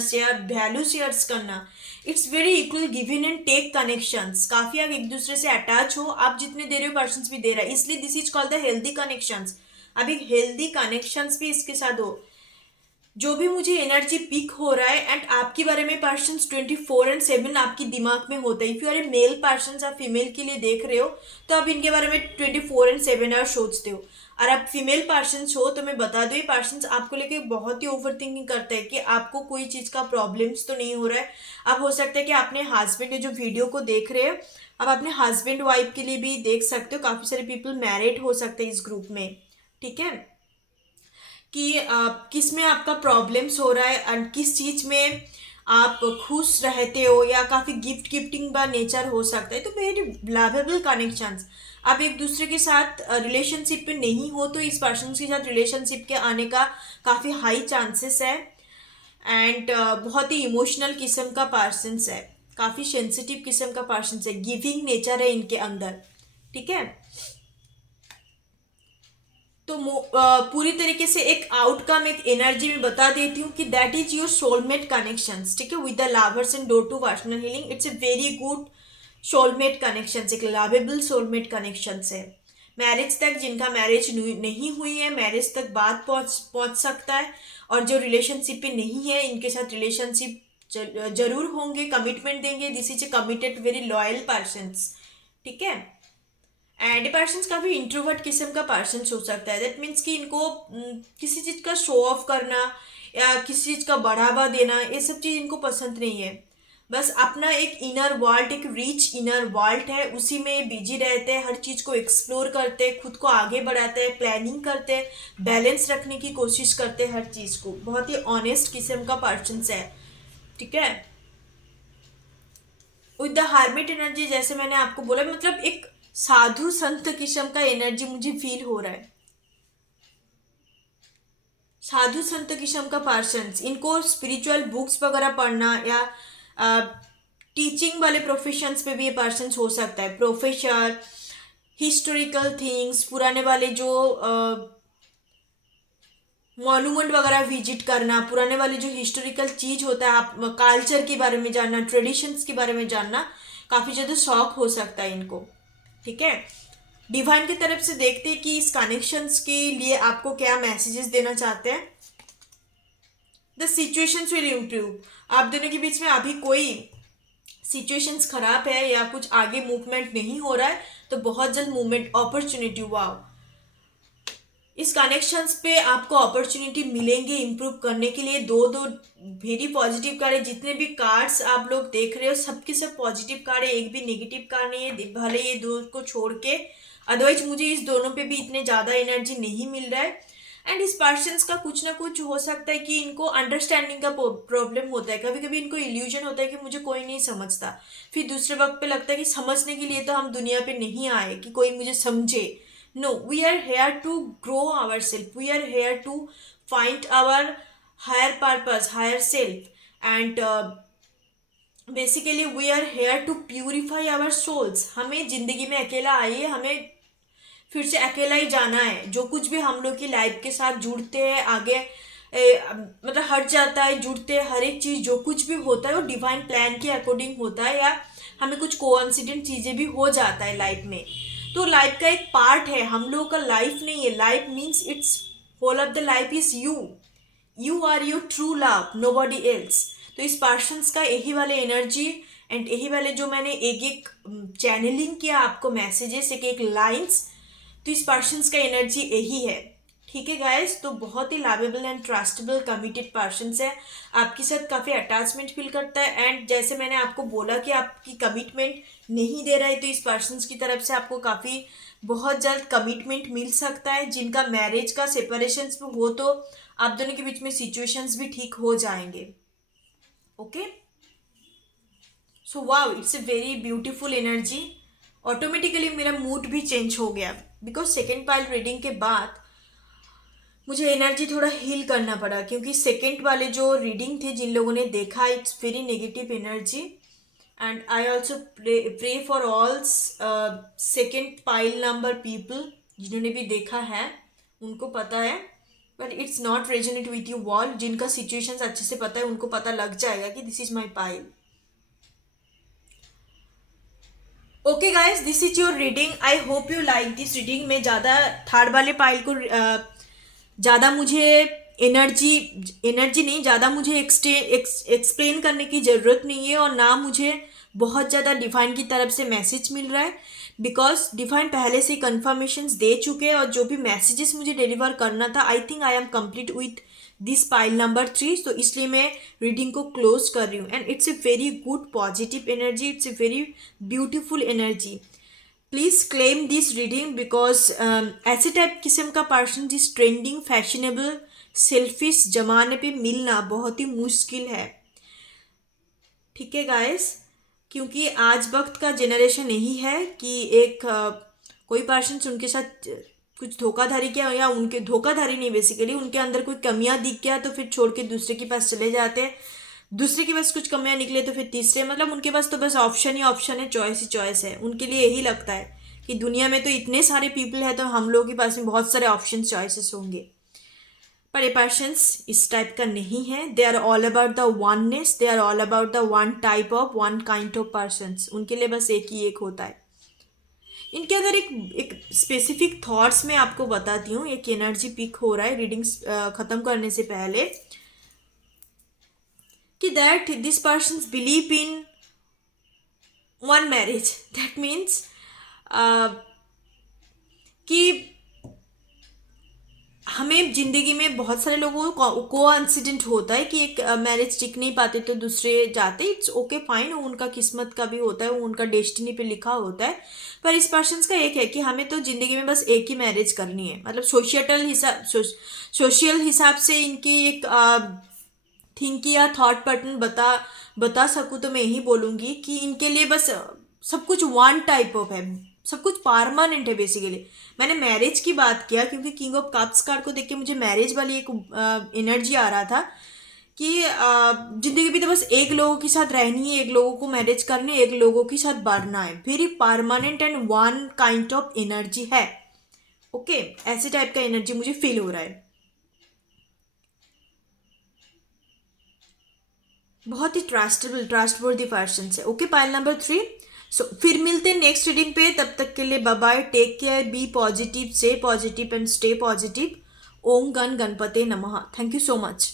वैल्यू शेयर्स करना। It's very equal given and take connections. काफ़ी आप एक दूसरे से अटैच हो, आप जितने दे रहे हो पर्सन भी दे रहा है, इसलिए this is called the healthy connections. अब एक हेल्दी कनेक्शंस भी इसके साथ हो। जो भी मुझे एनर्जी पिक हो रहा है, एंड आपके बारे में पर्सन 24/7 आपकी दिमाग में होता है। If you are a male person, आप फीमेल के लिए देख रहे हो तो आप इनके बारे में 24/7 आवर सोचते हो। और आप फीमेल पर्सन हो तो मैं बता दूँ, ये पर्सन आपको लेके बहुत ही ओवर थिंकिंग करता है कि आपको कोई चीज़ का प्रॉब्लम्स तो नहीं हो रहा है। अब हो सकता है कि आपने हस्बैंड के जो वीडियो को देख रहे हैं, आप अपने हस्बैंड वाइफ के लिए भी देख सकते हो, काफ़ी सारे पीपल मैरिड हो सकते हैं इस ग्रुप में, ठीक है। कि किस में आपका प्रॉब्लम्स हो रहा है और किस चीज़ में आप खुश रहते हो, या काफ़ी गिफ्टिंग का नेचर हो सकता है। तो वेरी लवेबल कनेक्शंस। आप एक दूसरे के साथ रिलेशनशिप में नहीं हो तो इस पर्सन के साथ रिलेशनशिप के आने का काफ़ी हाई चांसेस है। एंड बहुत ही इमोशनल किस्म का पर्सन्स है, काफ़ी सेंसिटिव किस्म का पर्सन्स है, गिविंग नेचर है इनके अंदर, ठीक है। तो पूरी तरीके से एक आउटकम, एक एनर्जी में बता देती हूँ कि that is your soulmate connections, ठीक है, with the lovers and door to personal healing. It's a very good soulmate connections, एक लवेबल सोलमेट कनेक्शंस है। मैरिज तक, जिनका मैरिज नहीं हुई है, मैरिज तक बात पहुंच सकता है। और जो रिलेशनशिप पे नहीं है, इनके साथ रिलेशनशिप जरूर होंगे, कमिटमेंट देंगे। This is A committed very loyal persons, ठीक है। एंड पर्सन्स काफ़ी इंट्रोवर्ट किस्म का पर्सन्स हो सकता है। दैट मीन्स कि इनको किसी चीज़ का शो ऑफ करना या किसी चीज़ का बढ़ावा देना, ये सब चीज़ इनको पसंद नहीं है। बस अपना एक इनर वर्ल्ड, एक रिच इनर वर्ल्ड है, उसी में बिजी रहते हैं, हर चीज़ को एक्सप्लोर करते हैं, खुद को आगे बढ़ाते हैं, प्लानिंग करते हैं, बैलेंस रखने की कोशिश करते हैं हर चीज़ को। बहुत ही ऑनेस्ट किस्म का पर्सन्स है, ठीक है। विद द हार्मिट एनर्जी, जैसे मैंने आपको बोला, मतलब एक साधु संत किस्म का एनर्जी मुझे फील हो रहा है। साधु संत किस्म का पर्सन्स, इनको स्पिरिचुअल बुक्स वगैरह पढ़ना या टीचिंग वाले प्रोफेशंस पे भी ये पर्सन्स हो सकता है। प्रोफेसर, हिस्टोरिकल थिंग्स, पुराने वाले जो मॉन्यूमेंट वगैरह विजिट करना, पुराने वाली जो हिस्टोरिकल चीज़ होता है, आप कल्चर के बारे में जानना, ट्रेडिशंस के बारे में जानना, काफ़ी ज़्यादा शौक हो सकता है इनको, ठीक है। डिवाइन की तरफ से देखते हैं कि इस कनेक्शंस के लिए आपको क्या मैसेजेस देना चाहते हैं। The situations will improve. आप दोनों के बीच में अभी कोई सिचुएशंस खराब है या कुछ आगे मूवमेंट नहीं हो रहा है, तो बहुत जल्द मूवमेंट, अपॉर्चुनिटी, वाओ, इस कनेक्शंस पे आपको अपॉर्चुनिटी मिलेंगे इम्प्रूव करने के लिए। दो वेरी पॉजिटिव कार्ड है। जितने भी कार्ड्स आप लोग देख रहे हो, सबके सब पॉजिटिव कार्ड है, एक भी नेगेटिव कार्ड नहीं है, भले ये दो को छोड़ के। अदरवाइज मुझे इस दोनों पे भी इतने ज़्यादा एनर्जी नहीं मिल रहा है। एंड इस पर्सन्स का कुछ ना कुछ हो सकता है कि इनको अंडरस्टैंडिंग का प्रॉब्लम होता है। कभी कभी इनको इल्यूजन होता है कि मुझे कोई नहीं समझता, फिर दूसरे वक्त पे लगता है कि समझने के लिए तो हम दुनिया पे नहीं आए कि कोई मुझे समझे। No, we are here to grow ourselves. We are here to find our higher purpose, higher self, and basically we are here to purify our souls. हमें जिंदगी में अकेला आइए, हमें फिर से अकेला ही जाना है। जो कुछ भी हम लोग की लाइफ के साथ जुड़ते हैं, आगे मतलब हट जाता है, जुड़ते हैं, हर एक चीज़ जो कुछ भी होता है वो डिवाइन प्लान के अकॉर्डिंग होता है, या हमें कुछ कोइंसिडेंट चीज़ें भी हो जाता है लाइफ में। तो लाइफ का एक पार्ट है, हम लोगों का लाइफ नहीं है। Life means it's whole of the life is you are your true love, nobody else. तो इस पर्सन्स का यही वाले एनर्जी एंड यही वाले जो मैंने एक एक चैनलिंग किया आपको मैसेजेस, एक एक लाइन्स, तो इस पर्सन्स का एनर्जी यही है, ठीक है गाइस। तो बहुत ही lovable and trustable committed persons है, आपके साथ काफ़ी अटैचमेंट फील करता है। एंड जैसे मैंने आपको बोला कि आपकी कमिटमेंट नहीं दे रहा है, तो इस पर्सन्स की तरफ से आपको काफ़ी बहुत जल्द कमिटमेंट मिल सकता है। जिनका मैरिज का सेपरेशन हो, तो आप दोनों के बीच में सिचुएशंस भी ठीक हो जाएंगे, okay. So wow, it's a very beautiful energy. Automatically मेरा मूड भी चेंज हो गया, बिकॉज सेकेंड पाइल रीडिंग के बाद मुझे एनर्जी थोड़ा हील करना पड़ा, क्योंकि सेकेंड वाले जो रीडिंग थे, जिन लोगों ने देखा, it's very negative energy. And I also pray for all second pile number people, जिन्होंने भी देखा है उनको पता है, but it's not resonate with you all. जिनका सिचुएशंस अच्छे से पता है उनको पता लग जाएगा कि this is my pile, okay guys, this is your reading. I hope you like this reading. में ज़्यादा थर्ड वाले पाइल को ज़्यादा मुझे एनर्जी नहीं, ज़्यादा मुझे एक्सप्लेन करने की ज़रूरत नहीं है, और ना मुझे बहुत ज़्यादा डिवाइन की तरफ से मैसेज मिल रहा है, बिकॉज डिवाइन पहले से कंफर्मेशंस दे चुके हैं, और जो भी मैसेजेस मुझे डिलीवर करना था, I think I am complete with this pile number 3, तो इसलिए मैं रीडिंग को क्लोज कर रही हूँ. And it's a very good positive energy, it's a very beautiful energy. Please claim this reading because ऐसे टाइप किस्म का पर्सन जिस ट्रेंडिंग फैशनेबल सेल्फिश जमाने पे मिलना बहुत ही मुश्किल है. ठीक है गाइस, क्योंकि आज वक्त का जनरेशन यही है कि एक कोई पर्सन उनके साथ कुछ धोखाधड़ी किया, या उनके धोखाधड़ी नहीं, बेसिकली उनके अंदर कोई कमियां दिख गया तो फिर छोड़ के दूसरे के पास चले जाते हैं. दूसरे के पास कुछ कमियां निकले तो फिर तीसरे, मतलब उनके पास तो बस ऑप्शन ही ऑप्शन है, चॉइस ही चॉइस है. उनके लिए यही लगता है कि दुनिया में तो इतने सारे पीपल है तो हम लोगों के पास में बहुत सारे ऑप्शन चॉइसेस होंगे. पर ये पर्सन्स इस टाइप का नहीं है. They are all about the oneness, they are all about the one type of one kind of persons. उनके लिए बस एक ही एक होता है. इनके अंदर एक स्पेसिफिक थॉट्स मैं आपको बताती हूँ. एक एनर्जी पिक हो रहा है रीडिंग्स खत्म करने से पहले, कि that this persons believe in one marriage. That means कि हमें जिंदगी में बहुत सारे लोगों को इंसिडेंट होता है कि एक मैरिज टिक नहीं पाते तो दूसरे जाते. इट्स ओके फाइन, उनका किस्मत का भी होता है, वो उनका डेस्टिनी पे लिखा होता है. पर इस पर्सन्स का एक है कि हमें तो जिंदगी में बस एक ही मैरिज करनी है. मतलब सोशल हिसाब से इनकी एक थिंक या थॉट पैटर्न बता सकूँ तो मैं यही बोलूँगी कि इनके लिए बस सब कुछ वन टाइप ऑफ है, सब कुछ परमानेंट है. बेसिकली मैंने मैरिज की बात किया क्योंकि किंग ऑफ कप्स कार्ड को देख के मुझे मैरिज वाली एक एनर्जी आ रहा था कि जिंदगी भी तो बस एक लोगों के साथ रहनी है, एक लोगों को मैरिज करनी है, एक लोगों के साथ बढ़ना है. Very permanent and one kind of energy है. ओके, ऐसे टाइप का एनर्जी मुझे फील हो रहा है. बहुत ही ट्रस्टवर्दी पर्सन है. Okay, pile number 3. सो फिर मिलते हैं नेक्स्ट रीडिंग पे. तब तक के लिए bye bye, take care, be positive, say positive and stay positive. ओम गण गणपते नमः. Thank you so much.